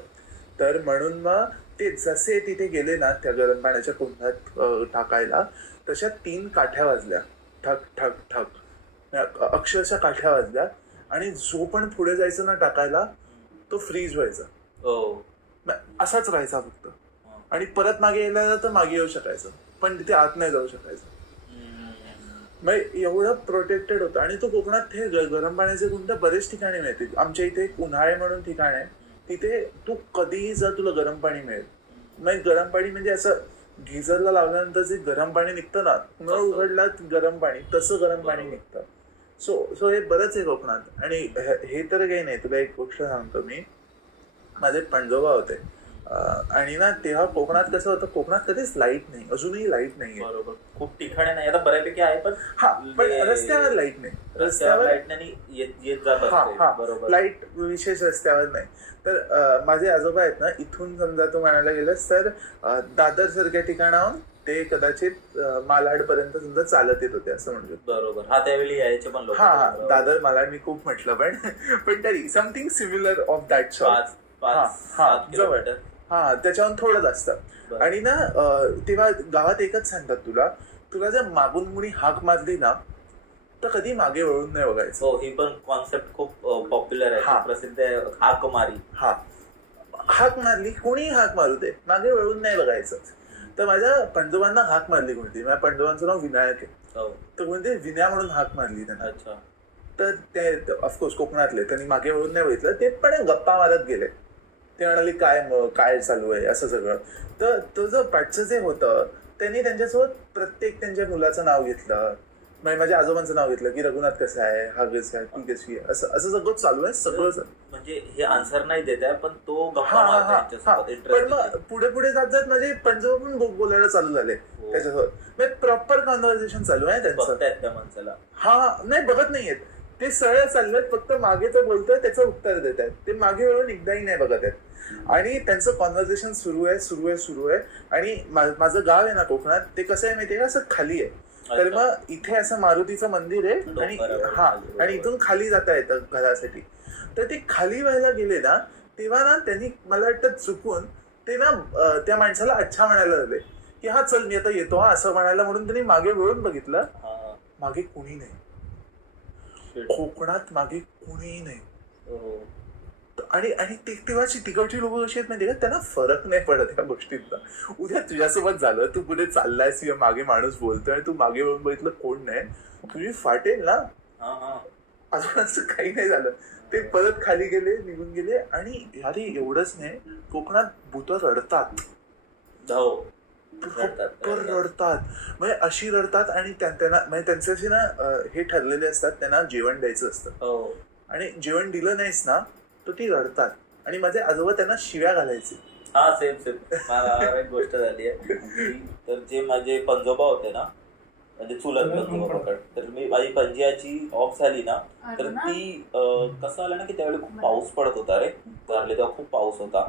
तर म्हणून मग ते जसे तिथे गेले ना त्या गरम पाण्याच्या कुंडात टाकायला, तशा 3 काठ्या वाजल्या, ठक ठक ठक, अक्षरशः काठ्या वाजल्या. आणि जो पण पुढे जायचं ना टाकायला तो फ्रीज व्हायचा, असाच राहायचा फक्त. आणि परत मागे यायला तर मागे येऊ शकायचं, पण तिथे आत नाही जाऊ शकायचं. मग एवढं प्रोटेक्टेड होतं. आणि तो कोकणात हे गरम पाण्याचे कुंड बरेच ठिकाणी मिळतील. आमच्या इथे एक उन्हाळे म्हणून ठिकाण आहे, तिथे तू कधीही जा तुला गरम पाणी मिळेल. मग गरम पाणी म्हणजे असं गिझरला लावल्यानंतर जे गरम पाणी निघतं ना, नळ उघडला गरम पाणी, तसं गरम पाणी निघतं. सो हे बरंच आहे कोकणात. आणि हे तर काही नाही, तुला एक गोष्ट सांगतो मी. माझे पणजोबा होते आणि ना तेव्हा कोकणात कसं होतं, कोकणात कधीच लाईट नाही, अजूनही लाईट नाहीये. बरोबर, खूप ठिकाणी नाही, आता बऱ्यापैकी आहे, पण रस्त्यावर लाईट नाही, रस्त्यावर लाईट नाही येत जात. बरोबर, लाईट विशेष रस्त्यावर नाही. तर माझे आजोबा आहेत ना, इथून समजा तू म्हणायला गेलंस तर दादर सारख्या ठिकाणाहून ते कदाचित मालाड पर्यंत समजा चालत येत होते असं म्हणतो. बरोबर, हा त्यावेळी यायचे पण लोक. दादर मालाड मी खूप म्हटलं, पण तरी something similar of that sort. जवळ, त्याच्याहून थोडं जास्त. आणि ना तेव्हा गावात एकच सांगतात तुला जर मागून मुनी हाक मारली ना तर कधी मागे वळून नाही बघायचं. हो, ही पण कॉन्सेप्ट खूप पॉप्युलर आहे, प्रसिद्ध आहे, हाक मारी. हाक मारली, कोणी हाक मारू दे, मागे वळून नाही बघायचं. तर माझ्या पणजोबांना हाक मारली कोणती, माझ्या पणजोबांचं नाव विनायक आहे, तर कोणते विनया म्हणून हाक मारली त्यांना. तर ते ऑफकोर्स कोकणातले, त्यांनी मागे वळून नाही बघितलं, ते पण गप्पा मारत गेले. ते म्हणाले काय चालू आहे असं सगळं. तर तो जो पाठचं जे होतं त्यांनी त्यांच्यासोबत प्रत्येक त्यांच्या मुलाचं नाव घेतलं, माझ्या आजोबांचं नाव घेतलं की रघुनाथ कसं आहे, हा कसं आहे, ती कशी आहे, असं सगळं चालू आहे सगळं. म्हणजे हे आन्सर नाही देत आहे, पण तो पण मग पुढे जात माझे पंजाब पण बोलायला चालू झाले त्याच्यासोबत. प्रॉपर कॉन्व्हर्सेशन चालू आहे त्यांचं. त्या माणसाला नाही बघत नाहीयेत ते, सरळ चाललंय, फक्त मागे तो बोलतोय त्याचं उत्तर देत आहेत, ते मागे वळून एकदाही नाही बघत आहेत. आणि त्यांचं कॉन्व्हर्सेशन सुरू आहे. आणि माझं गाव आहे ना कोकणात, ते कसं आहे माहितीये का, असं खाली आहे. तर मग इथे असं मारुतीचं मंदिर आहे आणि इथून खाली जाता येतं घरासाठी. तर ते खाली व्हायला गेले ना तेव्हा ना त्यांनी मला वाटतं चुकून ते ना त्या माणसाला अच्छा म्हणायला लागले की हा चल मी आता येतो असं म्हणायला, म्हणून त्यांनी मागे वळून बघितलं, मागे कुणी नाही. कोकणात मागे कुणीही नाही. आणि तेव्हाची तिकडची लोक कशी आहेत माहिती का, त्यांना फरक नाही पडत या गोष्टींचा. उद्या तुझ्यासोबत झालं, तू पुढे चाललायस किंवा मागे माणूस बोलतोय आणि तू मागे वळून बघितलं कोण नाही, तुझी फाटेल ना. अजून असं काही नाही झालं, ते परत खाली गेले, निघून गेले. आणि अरे एवढंच नाही, कोकणात भूतं रडतात, रडतात, म्हणजे अशी रडतात. आणि त्यांना म्हणजे त्यांच्याशी ना हे ठरलेले असतात, त्यांना जेवण द्यायचं असतं, आणि जेवण दिलं नाहीस ना तर ती रडतात. आणि माझे आजोबा त्यांना शिव्या घालायचे. सेम मला एक गोष्ट झाली आहे. तर जे माझे पणजोबा होते ना, म्हणजे चुलत पणजोबा, तर माझी पणजीची ऑफ झाली ना, तर ती कसं आलं ना की त्यावेळी खूप पाऊस पडत होता रे, तेव्हा खूप पाऊस होता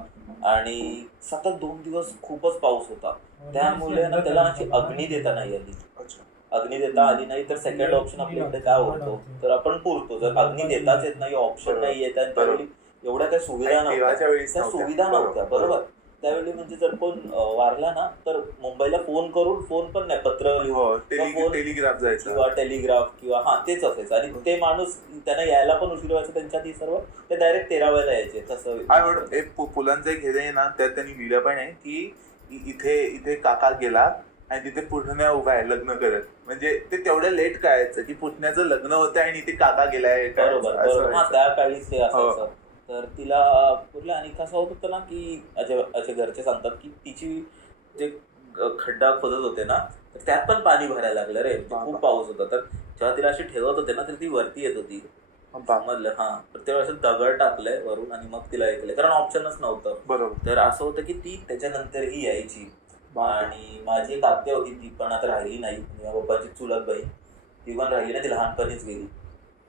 आणि सतत 2 दिवस खूपच पाऊस होता. त्यामुळे ना त्याला अशी अग्नी देता नाही आली. अग्नी देता आली नाही तर सेकंड ऑप्शन आपल्याकडे काय होतो, तर आपण पुरतो. जर अग्नी देताच येत नाही, ऑप्शन नाही येत, आणि त्यावेळी एवढ्या काही सुविधा नव्हत्या. बरोबर, त्यावेळी म्हणजे जर कोण वारला ना तर मुंबईला फोन पण नाही, पत्र लिहून, टेलिग्राफ जायचं किंवा टेलिग्राफ किंवा तेच असायचं. आणि ते माणूस त्यांना यायला पण उशीर व्हायचं, त्यांच्या ती सर्व ते डायरेक्ट 13 यायचे. तसं पुलांचं एक हे ना, त्यात त्यांनी लिहिलं पण आहे की इथे काका गेला आणि तिथे पुतण्या उभा आहे लग्न करत. म्हणजे ते तेवढं लेट कळायचं की पुतण्याचं लग्न होतं आणि इथे काका गेलाय. बरोबर, त्या काळीच ते असायचं. तर तिला पुरलं. आणि कसं होत होतं ना की असे घरचे सांगतात की तिची जे खड्डा खोदत होते ना, तर त्यात पण पाणी भरायला लागलं रे, खूप पाऊस होता. तर जेव्हा तिला अशी ठेवत होते ना तर ती वरती येत होती, समजलं. तेव्हा असं दगड टाकलंय वरून आणि मग तिला ऐकलंय, कारण ऑप्शनच नव्हतं. बरोबर. तर असं होतं की ती त्याच्यानंतरही यायची. आणि माझी एक आत्या होती, ती पण आता राहिली नाही, पप्पाची चुलत बाई, ती पण राहिली नाही, ती लहानपणीच गेली.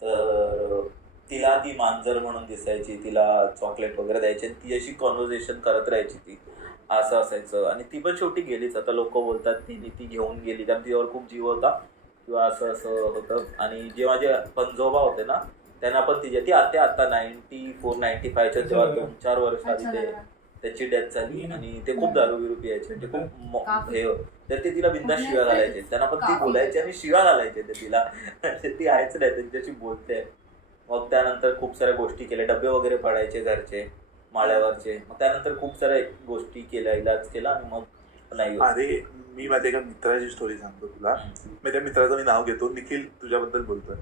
तर तिला ती मांजर म्हणून दिसायची, तिला चॉकलेट वगैरे द्यायची, ती अशी कॉन्व्हर्सेशन करत राहायची. ती असं असायचं. आणि ती पण शेवटी गेलीच. आता लोक बोलतात ती घेऊन गेली, कारण तिच्यावर खूप जीव होता किंवा असं होतं. आणि जे माझे पणजोबा होते ना, त्यांना पण ती आता 94-95च्या जेव्हा 2-4 वर्ष आधी ते त्याची डेथ झाली आणि ते खूप दारू बिरू प्यायचे, ते खूप हे तर ते तिला बिंदास शिव्या घालायचे, त्यांना पण ती बोलायची आणि शिव्या घालायचे ते तिला, ती आहेच नाही त्यांच्याशी बोलते. मग त्यानंतर खूप साऱ्या गोष्टी केल्या, डबे वगैरे पडायचे घरचे माळ्यावरचे, मग त्यानंतर खूप साऱ्या गोष्टी केल्या, इलाज केला आणि मग नाही. अरे मी माझ्या एका मित्राची स्टोरी सांगतो तुला. मी त्या मित्राचं मी नाव घेतो, निखिल तुझ्याबद्दल बोलतोय.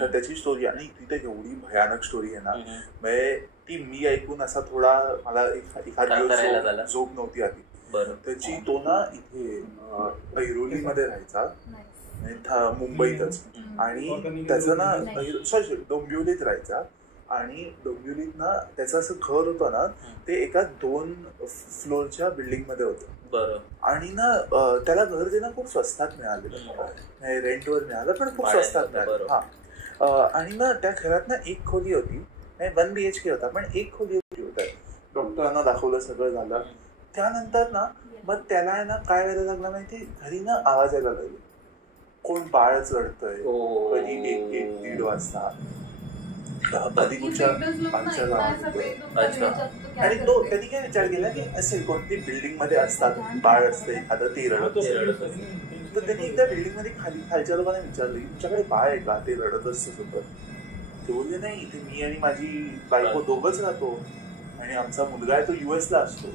तर त्याची स्टोरी, आणि ती तर एवढी भयानक स्टोरी आहे ना, म्हणजे ती मी ऐकून असा थोडा मला एखाद दिवस झोप नव्हती आली. त्याची तो ना इथे ऐरोलीमध्ये राहायचा, मुंबईतच, आणि त्याचं ना सॉरी डोंबिवलीत राहायचा, आणि डोंबिवलीत ना त्याचं असं घर होतं ना ते एका 2 फ्लोअरच्या बिल्डिंग मध्ये होतं. आणि ना त्याला घर ते ना खूप स्वस्तात मिळालेलं, रेंटवर मिळालं पण खूप स्वस्तात मिळालं. हा, आणि ना त्या घरात ना एक खोली होती, 1 BHK होता, पण एक खोली होती. डॉक्टरांना दाखवलं, सगळं झालं. त्यानंतर ना मग त्याला ना काय व्हायला लागलं माहिती, घरी ना आवाज यायला लागले, कोण बाळ चढतंय, कधी 1-1-1:30 वाजता, कधी कुठच्या आमच्या गावात. आणि तो त्यांनी काय विचार केला की असेल कोणती बिल्डिंग मध्ये असतात, बाळ असते एखादं, ते रडत असतं. तर त्यांनी एकदा बिल्डिंग मध्ये खालच्या लोकांना विचारलं, तुमच्याकडे बाळ आहे का, ते रडत असतं सोबत. ते बोलले नाही, इथे मी आणि माझी बायको दोघंच राहतो आणि आमचा मुलगा आहे तो US ला असतो.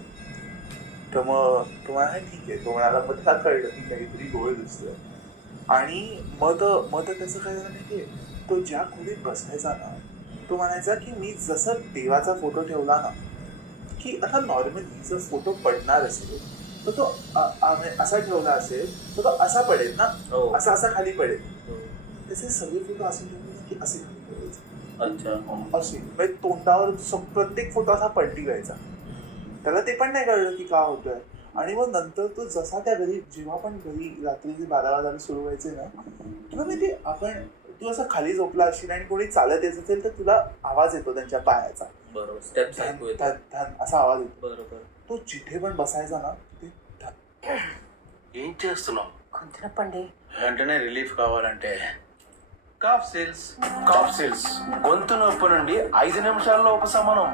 तर मग तो म्हणाला ठीक आहे. तो म्हणाला मग त्याला कळलं की काहीतरी गोळ दिसतोय. आणि मग त्याचं काय झालं माहितीये, तो ज्या खोलीत बसायचा ना, तो म्हणायचा की मी जसं देवाचा फोटो ठेवला ना, की आता नॉर्मली जर फोटो पडणार असेल तर तो असा ठेवला असेल तर तो असा पडेल ना, असा खाली पडेल. त्याचे सगळे फोटो असे ठेवले की असे खाली पडायचे. अच्छा, असे म्हणजे तोंडावर प्रत्येक फोटो असा पलटी व्हायचा. त्याला ते पण नाही कळलं की का होतोय. आणि मग नंतर तो जसा त्या घरी, जेव्हा पण घरी रात्रीचे 12 वाजायला सुरू व्हायचे ना, तुला माहिती आपण, तू असं खाली झोपला असशील आणि कोणी चालत येत असेल तर तुला आवाज येतो त्यांच्या पायाचा, असा आवाज येतो. तो जिथे पण बसायचा ना तिथे ఏం చేస్తున్నావు? కొంచెం పండి. వెంటనే రిలీఫ్ కావాలంటే కాఫ్ సిల్స్ గొంతు నొప్పి నుండి 5 నిమిషాల్లో ఉపశమనం.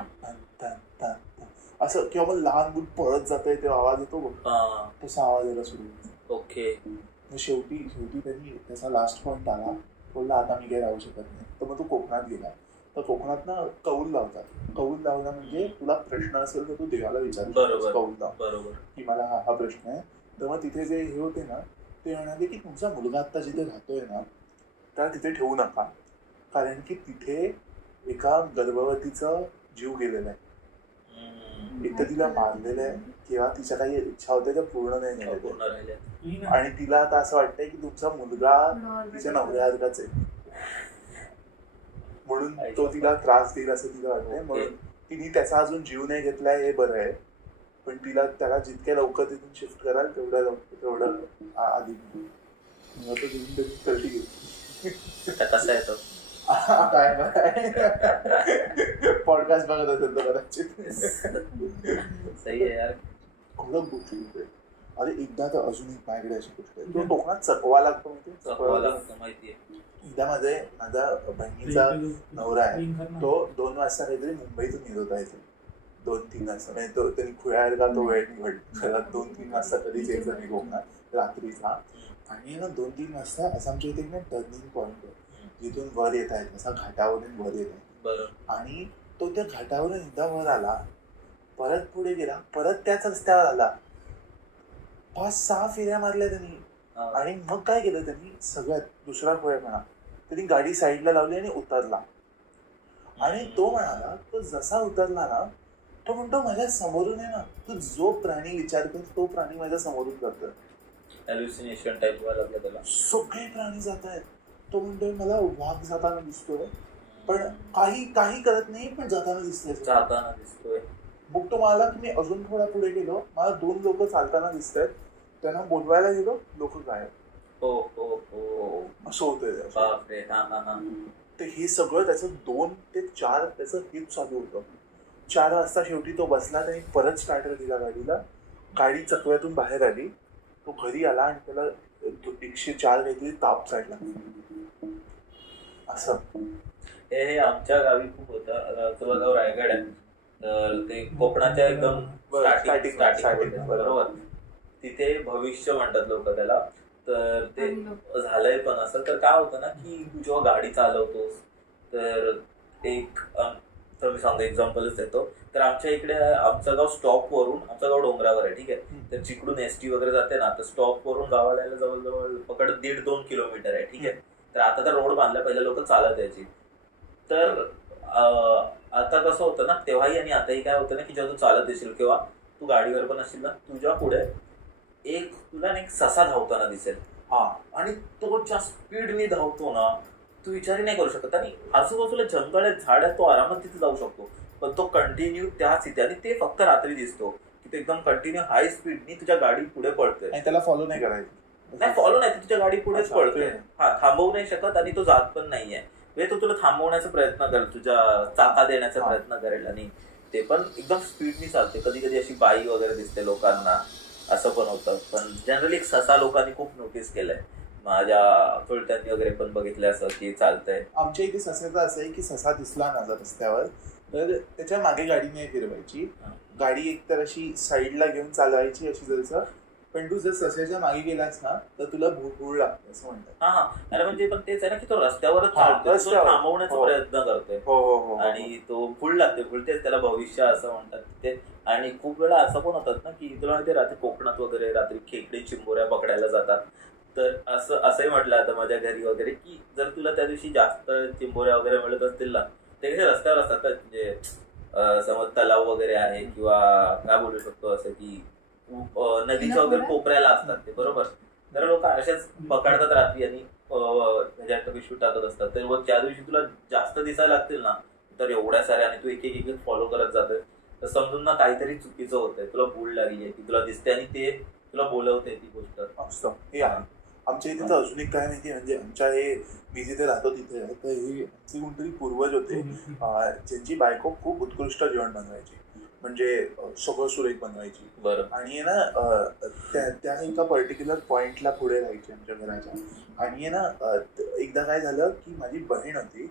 असं, किंवा मग लहान मूल पळत जातंय तेव्हा आवाज येतो बघ, तसा आवाज यायला सुरू होतो. ओके. शेवटी त्यांनी त्याचा लास्ट पॉइंट आला, बोलला आता मी काही राहू शकत नाही. तर मग तो कोकणात गेला. तर कोकणात ना कौल लावतात. कौल लावणं म्हणजे तुला प्रश्न असेल तर तू देवाला विचार, कौल लाव की मला हा प्रश्न आहे. तर मग तिथे जे हे होते ना, ते म्हणाले की तुमचा मुलगा आता जिथे राहतोय ना त्याला तिथे ठेवू नका, कारण की तिथे एका गर्भवतीचा जीव गेलेला आहे. एक तर तिला मारलेलं आहे किंवा तिच्या काही इच्छा होत्या त्या पूर्ण नाही झाल्या, आणि तिला आता असं वाटतंय की तुमचा मुलगा तिच्या नवऱ्यासारखाच आहे, म्हणून तो तिला त्रास देईल असं तिला वाटतंय. म्हणून तिने त्याचा अजून जीव नाही घेतलाय, हे बरं आहे. पण त्याला जितक्या लवकर तिथून शिफ्ट कराल तेवढं आधी कळती घेतली. कसा येतो काय पॉडकास्ट बघत असेल तर कदाचित. सही आहे यार, खूप गोष्टी. अरे एकदा तर अजून एक माझ्याकडे अशी गोष्ट आहे, तो कोकणात चकवा लागतो माहितीये. एकदा माझा बहिणीचा नवरा आहे, तो 2 वाजता काहीतरी मुंबईतून येत होता इथे, 2-3 वाजता. म्हणजे तो त्यांनी खुळ्याला तो वेळ निवडला, 2-3 वाजता कधीच यायचं नाही कोकणात रात्रीचा. आणि ना 2-3 वाजता असं आमच्या इथे ना टर्निंग पॉईंट आहे, जिथून वर येत आहेत, असा घाटावरून वर येत आहे. आणि तो त्या घाटावरून एकदा वर आला, परत पुढे गेला, परत त्याच रस्त्यावर आला, 5-6 फेऱ्या मारल्या त्यांनी. आणि मग काय केलं त्यांनी, सगळ्यात दुसरा खोळेपणा, त्यांनी गाडी साईडला लावली आणि उतरला. आणि तो म्हणाला, तो जसा उतरला ना, तो म्हणतो माझ्या समोरून आहे ना, तू जो प्राणी विचार कर तो प्राणी माझ्या समोरून करतोय. हॅल्युसिनेशन टाईप व्हायला लागलं त्याला. सगळे प्राणी जात आहेत. तो म्हणतोय मला वाघ जाताना दिसतोय, पण काही करत नाही, पण जाताना दिसतोय. मग तो मला की मी अजून थोडा पुढे गेलो, मला 2 लोक चालताना दिसत आहेत, त्यांना बोलवायला गेलो, लोक गायब. असं होतंय. तर हे सगळं त्याचं 2 ते 4 त्याचं हेच चालू होतं. 4 वाजता शेवटी तो बसला, त्याने परत स्टार्टर दिला गाडीला, गाडी चकव्यातून बाहेर आली, तो घरी आला आणि त्याला 104 काहीतरी ताप चढला. असं हे आमच्या गावी खूप होतं. तुला गाव रायगड आहे, तर ते कोकणाच्या एकदम स्टार्टिंग बरोबर, तिथे भविष्य म्हणतात लोक त्याला. तर ते झालंय पण असं. तर काय होतं ना की तू जेव्हा गाडी चालवतोस तर एक तर मी सांगतो एक्झाम्पलच देतो. तर आमच्या इकडे आमचं गाव स्टॉपवरून, आमचं गाव डोंगरावर आहे ठीक आहे, तर जिकडून एसटी वगैरे जाते ना, तर स्टॉपवरून गावाला यायला जवळजवळ पकड 1.5-2 किलोमीटर आहे ठीक आहे. तर आता तर रोड बांधला, पहिले लोक चालत यायची. तर आता कसं होतं ना, तेव्हाही आणि आताही काय होतं ना की जेव्हा तू चालत येशील किंवा तू गाडीवर पण असशील ना, तुझ्या पुढे एक तुला एक ससा धावताना दिसेल. आणि तो ज्या स्पीडने धावतो ना, तू विचारही नाही करू शकत. आणि आजूबाजूला जंगल आहे, झाड आहे, तो आरामात तिथे जाऊ शकतो. पण तो कंटिन्यू त्याच इथे, आणि ते फक्त रात्री दिसतो की तो एकदम कंटिन्यू हाय स्पीडनी तुझ्या गाडी पुढे पळतोय. आणि त्याला फॉलो नाही करायचं, नाही फॉलो नाही, तुझ्या गाडी पुढेच पळतोय. थांबवू नाही शकत आणि तो जात पण नाहीये. म्हणजे तो तुला थांबवण्याचा प्रयत्न करेल, तुझ्या चाका देण्याचा प्रयत्न करेल, आणि ते पण एकदम स्पीडनी चालते. कधी कधी अशी बाई वगैरे दिसते लोकांना, असं पण होतं. पण जनरली एक ससा लोकांनी खूप नोटीस केलंय, माझ्या चुलत्यांनी वगैरे पण बघितलंय असं की चालतंय. आमच्या इथे ससाचं असं आहे की ससा दिसला ना जर रस्त्यावर तर त्याच्या मागे गाडी नाही फिरवायची, गाडी एकतर अशी साईडला घेऊन चालवायची अशी जसं. पण तू जर सस्याच्या मागे गेलास ना तर तुला भूळ लागते असं म्हणतात. अरे म्हणजे पण तेच आहे ना की तो रस्त्यावरच थांबवण्याचा प्रयत्न करतोय आणि तो भूळ लागते. भूलतेच त्याला भविष्य असं म्हणतात ते. आणि खूप वेळा असं पण होतात ना की तुला माहिती रात्री कोकणात वगैरे रात्री खेकडे चिंबोऱ्या पकडायला जातात. तर असंही म्हटलं आता माझ्या घरी वगैरे की जर तुला त्या दिवशी जास्त चिंबोऱ्या वगैरे मिळत असतील ना, ते कसे रस्त्यावर असतात, म्हणजे समज तलाव वगैरे आहे किंवा काय बोलू शकतो असं की नदीच्या वगैरे कोपऱ्याला असतात ते, बरोबर. तर लोक अशाच पकडतात रात्री आणि ह्याच्यात पिशवी टाकत असतात. तर मग त्या दिवशी तुला जास्त दिसायला लागतील ना, तर एवढ्या साऱ्या आणि तू एक एक फॉलो करत जातोय, तर समजून ना काहीतरी चुकीचं होतंय, तुला भूल लागली आहे की तुला दिसते आणि ते तुला बोलवते ती गोष्ट असतं. हे आहे आमच्या इथे. तर अजून एक काय माहिती, म्हणजे आमच्या हे मी जिथे राहतो तिथे तर हे आमचे कोणतरी पूर्वज होते ज्यांची बायको खूप उत्कृष्ट जेवण बनवायची, म्हणजे सगळं सुरेख बनवायची. बरं. आणि ना त्या एका पर्टिक्युलर पॉइंटला पुढे राहायची आमच्या घराच्या. आणि ना एकदा काय झालं की माझी बहीण होती,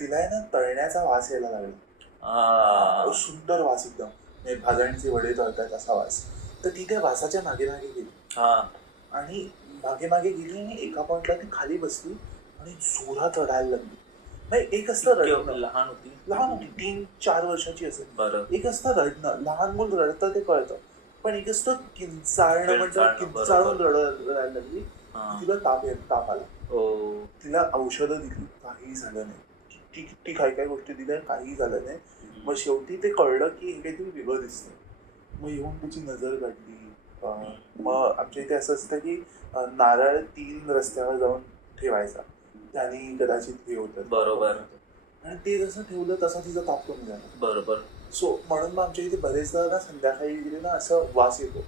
तिला आहे ना तळण्याचा वास यायला लागला, सुंदर वास एकदम, म्हणजे भाजणीचे वडे तळतात असा वास. तर ती त्या वासाच्या मागे मागे गेली आणि मागे गेली आणि एका पॉइंटला ती खाली बसली आणि जोरात रडायला लागली. नाही, एक असतं रडणं, लहान होती 3-4 वर्षाची असेल. बरं. एक असतं रडणं, लहान मुलं रडतं ते कळतं, पण एक असतं किंचाळणं, म्हणजे किंचाळून रडायला लागली. तिला ताप आला, तिला औषधं दिली, काही झालं नाही. किती काय गोष्टी दिल्या, काही झालं नाही. मग शेवटी ते कळलं की हे काहीतरी वेगळं दिसतं. मग येऊन त्याची नजर काढली. मग आमच्या इथे असं असतं की नारळ 3 रस्त्यावर जाऊन ठेवायचा, त्याने कदाचित हे होतं, बरोबर. आणि ते जसं ठेवलं तसा तिचा ताप कमी झाला, बरोबर. सो म्हणून मग आमच्या इथे बरेचदा ना संध्याकाळी गेले ना असं वास येतो,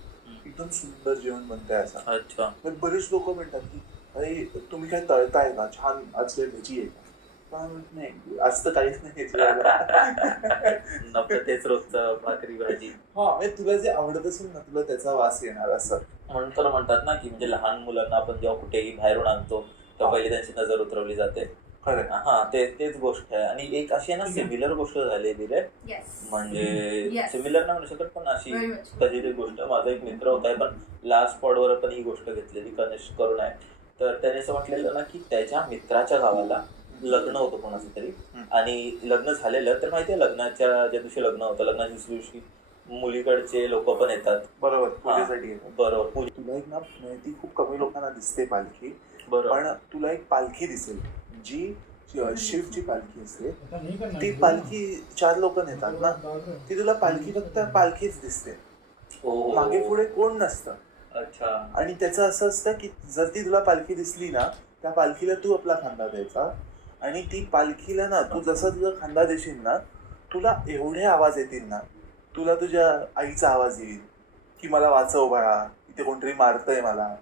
एकदम सुंदर जेवण बनतंय असं. अच्छा. मग बरेच लोक म्हणतात की अरे तुम्ही काय तळताय का, छान आज काय भजी आहे का. नाही, आज तर काहीच नाही, तेच रोजचं भाकरी भाजी. म्हणजे तुला जे आवडत असेल ना तुला त्याचा वास येणार असं. म्हणून तर म्हणतात ना की म्हणजे लहान मुलांना आपण जेव्हा कुठेही बाहेरून आणतो तेव्हा पहिले त्यांची नजर उतरवली जाते. तेच गोष्ट आहे. आणि एक अशी आहे ना सिमिलर गोष्ट झालेली रे, म्हणजे सिमिलर नाही म्हणू शकत पण अशी कधी गोष्ट. माझा एक मित्र होता, पण लास्ट स्पॉटवर पण ही गोष्ट घेतलेली, कनेक्ट करून आहे. तर त्याने असं म्हटलेलं ना की त्याच्या मित्राच्या गावाला लग्न होतं कोणाचं तरी, आणि लग्न झालेलं तर माहितीये, लग्नाच्या ज्या दिवशी लग्न होतं, लग्नाच्या दिवशी मुलीकडचे लोक पण येतात, बरोबर, पूजेसाठी. बरोबर. तुला एक ना ती खूप कमी लोकांना दिसते पालखी, बरोबर, पण तुला एक पालखी दिसेल जी शिवची पालखी असते. ती पालखी 4 लोक नेतात ना, ती तुला पालखी फक्त पालखीच दिसते, मागे पुढे कोण नसतं. अच्छा. आणि त्याचं असं असतं की जर ती तुला पालखी दिसली ना, त्या पालखीला तू आपला खांदा द्यायचा, आणि ती पालखीला ना तू जसा तुझा खांदा देशील ना, तुला एवढे आवाज येतील ना, तुला तुझ्या आईचा आवाज येईल की मला वाचव बाळा, इथे कोणतरी मारतंय मला.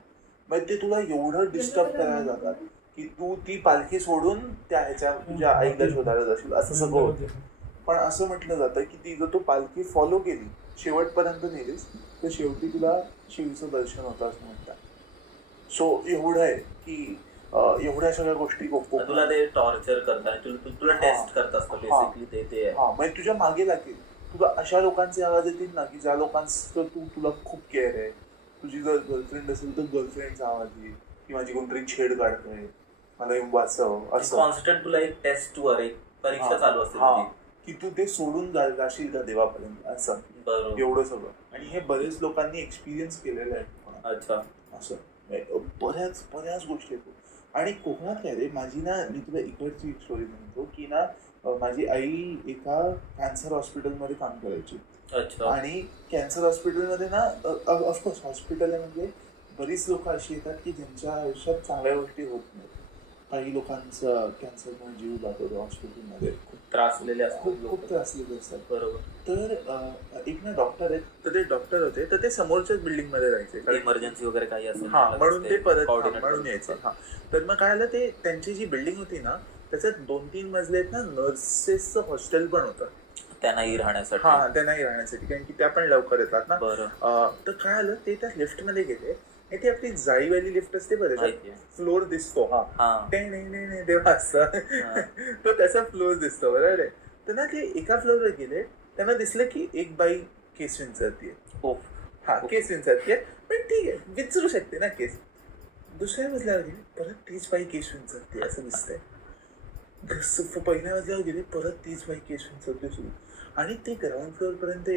मग ते तुला एवढं डिस्टर्ब करायला जातात की तू ती पालखी सोडून त्या ह्याच्या तुझ्या आईला शोधायला जाशील, असं सगळं होतं. पण असं म्हटलं जातं की ती जर तू पालखी फॉलो केली, शेवटपर्यंत नेलीस, तर शेवटी तुला शिवचं दर्शन होतं असं म्हणतात. सो एवढं आहे की एवढ्या सगळ्या गोष्टी तुला ते टॉर्चर करतात, तुला टेस्ट करत असतं बेसिकली ते. म्हणजे तुझ्या मागे लागेल, तुला अशा लोकांचे आवाज येतील ना की ज्या लोकांचं तुला खूप केअर आहे. तुझी जर गर्लफ्रेंड असेल तर गर्लफ्रेंडचा आवाज येईल की माझी कोणतरी छेड काढतोय, मला येऊन वाचावं असं. कॉन्स्टंट तुला एक टेस्ट वर एक परीक्षा चालू असते की तू ते सोडून जाशील का देवापर्यंत असं. बरोबर. एवढं सगळं. आणि हे बरेच लोकांनी एक्सपिरियन्स केलेलं आहे. अच्छा. असं बऱ्याच गोष्टी आहेत. आणि कोकणात काय रे, माझी ना, मी तुला इकडची स्टोरी म्हणतो की ना, माझी आई एका कॅन्सर हॉस्पिटलमध्ये काम करायची. आणि कॅन्सर हॉस्पिटलमध्ये ना, ऑफकोर्स हॉस्पिटल आहे म्हणजे बरीच लोक अशी येतात की ज्यांच्या आयुष्यात चांगल्या गोष्टी होत नाहीत. काही लोकांचा कॅन्सरमुळे जीव जातो हॉस्पिटलमध्ये. खूप त्रासलेले असतात. बरोबर. तर एक ना डॉक्टर आहेत, तर ते डॉक्टर होते, तर ते समोरच्याच बिल्डिंग मध्ये राहायचे. इमर्जन्सी वगैरे काही असेल म्हणून ते परत म्हणून यायचे. तर मग काय आलं, ते त्यांची जी बिल्डिंग होती ना त्याच्यात 2-3 मजले आहेत ना, नर्सेसचं हॉस्टेल पण होतं त्यांनाही राहण्यासाठी. त्यांनाही राहण्यासाठी, कारण की त्या पण लवकर येतात ना. तर काय आलं, ते त्या लिफ्ट मध्ये गेले. ती आपली जाळीवाली लिफ्ट असते बरं, फ्लोर दिसतो तेव्हा असं तो त्याचा फ्लोर दिसतो बरोबर आहे. तर ना ते एका फ्लोरवर गेले, त्यांना दिसलं की एक बाई केस विंचरतीये. केस विंचरतीये, पण ठीक आहे विचारू शकते ना केस. दुसऱ्या मजल्यावर गेले, परत तीच बाई केस विंचरते असं दिसतंय. पहिल्या मजल्यावर गेले, परत तीच बाई केस विंचरते सुरू. आणि ते ग्राउंड फ्लोअर पर्यंत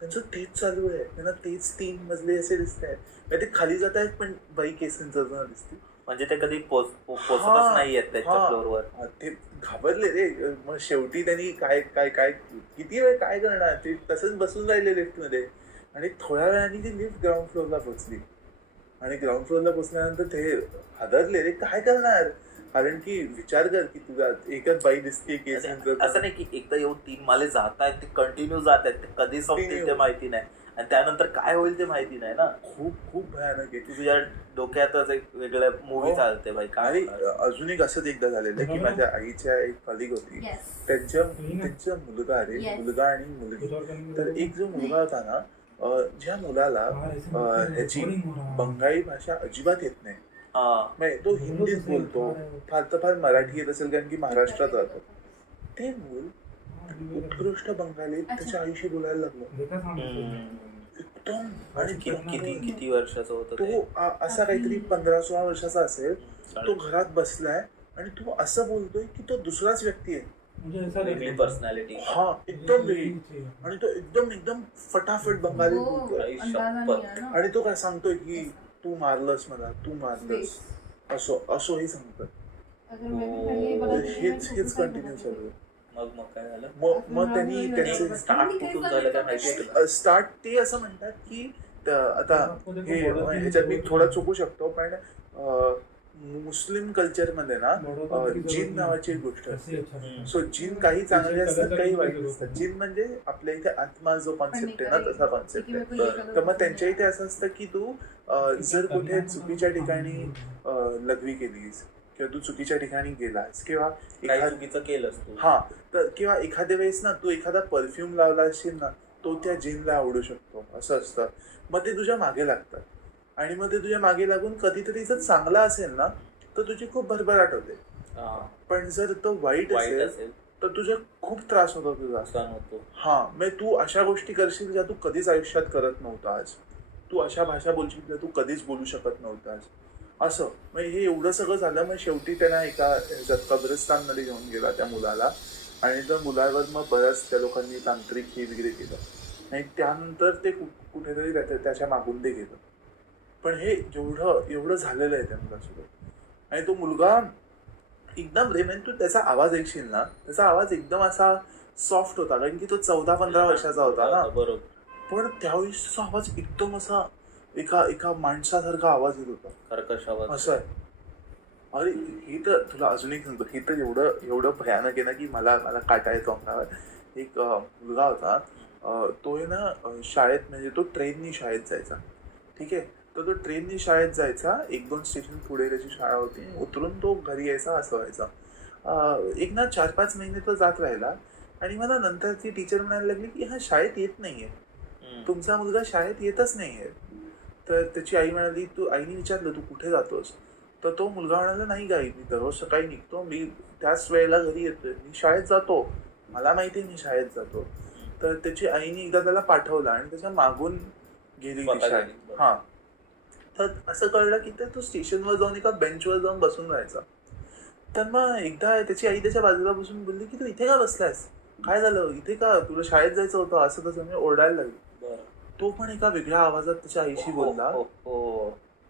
त्यांचं तेच चालू आहे. त्यांना तेच 3 मजले असे दिसत आहेत. ते खाली जात आहेत पण बाई केस विंचरताना दिसते. म्हणजे ते कधी पोचतच नाहीयेत त्याच्या फ्लोअरवर. ते घाबरले रे. मग शेवटी त्यांनी काय काय काय किती वेळ काय करणार, ते तसंच बसून राहिले लिफ्ट मध्ये. आणि थोड्या वेळाने ती लिफ्ट ग्राउंड फ्लोअरला पोहोचली. आणि ग्राउंड फ्लोअरला पोहोचल्यानंतर ते हादरले रे, काय करणार. कारण की विचार कर की तुझा एकच बाई दिसते केस विंचरताना. असं नाही की एकदा येऊन 3 माले जात आहेत, ते कंटिन्यू जात आहेत, ते कधी संपतील ते माहिती नाही, आणि त्यानंतर काय होईल ते माहिती नाही ना. खूप भयानक आहे. तुझ्या डोक्यातच एक वेगळ्या मूवी चालते बाई. आणि अजून एक असंच एकदा झालेलं की माझ्या आईच्या एक कलिग होती, त्यांचा मुलगा आणि मुलगी. तर एक जो मुलगा होता ना, ज्या मुलाला ह्याची बंगाली भाषा अजिबात येत नाही, तो हिंदीच बोलतो, फार तर फार मराठी येत असेल कारण की महाराष्ट्रात राहतो. ते मूल उत्कृष्ट बंगालीत त्याच्या आईशी बोलायला लागलं एकदम. आणि किती वर्षाचा होता तो, असा काहीतरी 15-16 वर्षाचा असेल. तो घरात बसलाय आणि तो असं बोलतोय की तो दुसराच व्यक्ती आहे, पर्सनॅलिटी. एकदम वेगळी. आणि तो एकदम फटाफट बंगाली बोलतोय. आणि तो काय सांगतोय की तू मारलंस मला, तू मारलंस असं हे सांगतोय. हेच कंटिन्यू चालू. मग काय झालं, मग त्यांनी त्यांचे स्टार्ट ते असं म्हणतात की आता हे ह्याच्यात मी थोडा चुकू शकतो, पण मुस्लिम कल्चरमध्ये ना जिन नावाची एक गोष्ट असते. सो जिन काही चांगले असतात, काही वाईट असतात. जिन म्हणजे आपल्या इथे आत्मा जो कॉन्सेप्ट आहे ना, तसा कॉन्सेप्ट आहे. तर मग त्यांच्या इथे असं असतं की तू जर कुठे चुकीच्या ठिकाणी लघवी केलीस किंवा तू चुकीच्या ठिकाणी गेलास किंवा चुकीचं केलंस तू, तर किंवा एखाद्या वेळेस ना तू एखादा परफ्यूम लावला असेल ना, तो त्या जिनला आवडू शकतो असं असतं. मग ते तुझ्या मागे लागतात. आणि मग ते तुझ्या मागे लागून कधीतरी जर चांगला असेल ना तर तुझी खूप भरभराट होते. पण जर तो वाईट असेल तर तुझ्या खूप त्रास होतो, तुझा होतो. म्हणजे तू अशा गोष्टी करशील ज्या तू कधीच आयुष्यात करत नव्हतास. तू अशा भाषा बोलशील ज्या तू कधीच बोलू शकत नव्हतास असं. म्हणजे हे एवढं सगळं झालं. मग शेवटी त्यांना एका कब्रिस्तानमध्ये घेऊन गेला त्या मुलाला. आणि त्या मुलावर मग बऱ्याच त्या लोकांनी तांत्रिक हे वगैरे केलं. आणि त्यानंतर ते कुठेतरी त्याच्या मागून ते गेलं. पण हे एवढं झालेलं आहे त्या मुलासोबत. आणि तो मुलगा एकदम तू त्याचा आवाज ऐकशील ना, त्याचा आवाज एकदम असा सॉफ्ट होता, कारण की तो 14-15 वर्षाचा होता ना. बरोबर. पण त्यावेळी त्याचा आवाज एकदम असा एका माणसासारखा आवाज येत होता, कर्कश आवाज असं आहे. अरे हे तर तुला अजून एक सांगतो, हे तर एवढं भयानक आहे ना की मला काटा येतो अंगावर. एक मुलगा होता, तो आहे ना शाळेत, म्हणजे तो ट्रेननी शाळेत जायचा. ठीक आहे. तर तो ट्रेननी शाळेत जायचा, 1-2 स्टेशन पुढे त्याची शाळा होती. उतरून तो घरी यायचा, असं व्हायचा. एक ना 4-5 महिने तो जात राहिला. आणि मला नंतर ती टीचर म्हणायला लागली की हा शाळेत येत नाहीये, तुमचा मुलगा शाळेत येतच नाहीये. तर त्याची आई म्हणाली, आईने विचारलं तू कुठे जातोस. तर तो मुलगा म्हणाला, नाही गाई, मी दररोज सकाळी निघतो, मी त्याच वेळेला घरी येतोय, मी शाळेत जातो, मला माहिती आहे मी शाळेत जातो. तर त्याची आईने एकदा त्याला पाठवला आणि त्याच्या मागून गेली दिशा. हा, तर असं कळलं की तो स्टेशनवर जाऊन एका बेंचवर जाऊन बसून राहायचा. तर मग एकदा त्याची आई त्याच्या बाजूला बसून बोलली की तू इथे का बसलायस, काय झालं, इथे का, तुला शाळेत जायचं होतं, असं तसं मी ओरडायला लागली. तो पण एका वेगळ्या आवाजात त्याच्या आईशी बोलला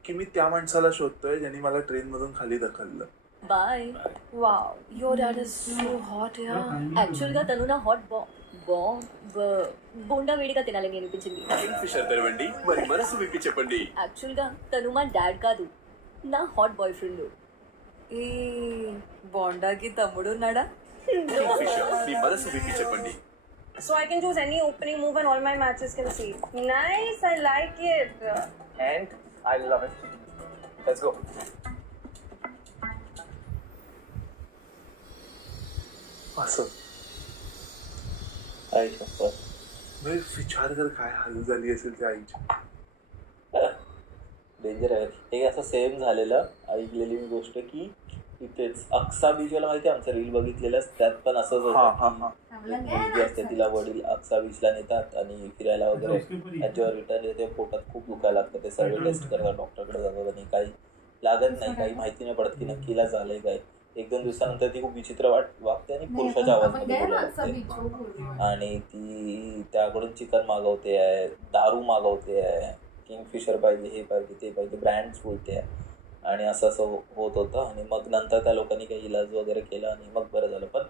की मी त्या माणसाला शोधतोय ज्यांनी मला ट्रेन मधून खाली ढकललं. Bye. Wow, your dad is so hot यार. యాక్చువల్ గా తను నా హాట్ బోండా వేడిగా తినాలని అనిపించింది. కింగ్ఫిషర్ తెరవండి, మరి మనసు విప్పి చెప్పండి. యాక్చువల్ గా తను మా డాడ్ కాదు, నా హాట్ బాయ్ ఫ్రెండ్. ఏ బోండాకి తమ్ముడు ఉన్నాడా? కింగ్ఫిషర్, మీ మనసు విప్పి చెప్పండి. So I can choose any opening move and all my matches can see. Nice, I like it. And I love it. Let's go. असं आई शपथ, विचार कर काय हाल झाली असेल त्या आईची. डेंजर आहे हे. असं सेम झालेलं, ऐकलेली मी गोष्ट की इथेच अक्सा बीचला माहिती आहे, आमचं रील बघितलेलं, त्यात पण असंच होतं. मुलगी असते, तिला वडील अक्सा बीचला नेतात आणि फिरायला वगैरे, त्याच्यावर रिटर्न येते, पोटात खूप दुखायला लागतं. ते सर्व टेस्ट करतात, डॉक्टरकडे जातात आणि काही लागत नाही, काही माहिती नाही पडत की नक्कीला झालंय काय. 1-2 दिवसानंतर ती खूप विचित्र वागते आणि पुरुषाच्या आवाजामध्ये बोलायला लागते आणि ती त्याकडून चिकन मागवते आहे, दारू मागवते आहे, किंगफिशर पाहिजे, हे पाहिजे, ते पाहिजे, ब्रँड्स बोलते आहे आणि असं होत होतं. आणि मग नंतर त्या लोकांनी काही इलाज वगैरे केला आणि मग बरं झालं. पण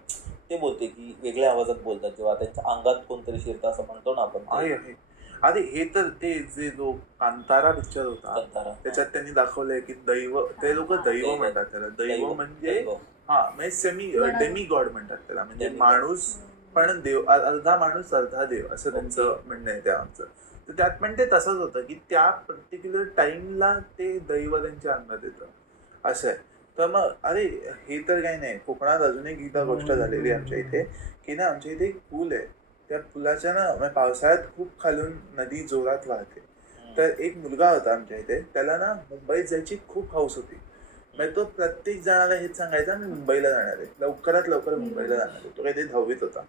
ते बोलते की वेगळ्या आवाजात बोलतात, जेव्हा त्यांच्या अंगात कोणतरी शिरतं असं म्हणतो ना आपण. अरे हे तर ते जे जो कांतारा पिक्चर होता त्याच्यात त्यांनी दाखवलंय की दैव, ते लोक दैव म्हणतात त्याला. दैव म्हणजे म्हणजे सेमी डेमी गॉड म्हणतात त्याला, म्हणजे माणूस पण देव, अर्धा माणूस अर्धा देव असं त्यांचं म्हणणं आहे त्या आमचं. तर त्यात पण ते तसंच होतं की त्या पर्टिक्युलर टाइमला ते दैव त्यांच्या अंगात येतं असं आहे. तर मग अरे हे तर काही नाही, कोकणात अजून एक एकदा गोष्ट झालेली आमच्या इथे की ना, आमच्या इथे एक पूल आहे, त्या पुलाच्या ना पावसाळ्यात खूप खालून नदी जोरात वाहते. तर एक मुलगा होता आमच्या इथे, त्याला ना मुंबईत जायची खूप हौस होती. म्हणजे तो प्रत्येक जणाला हेच सांगायचा मी मुंबईला जाणार आहे, लवकरात लवकर मुंबईला जाणार आहे. तो काहीतरी 10वीत होता.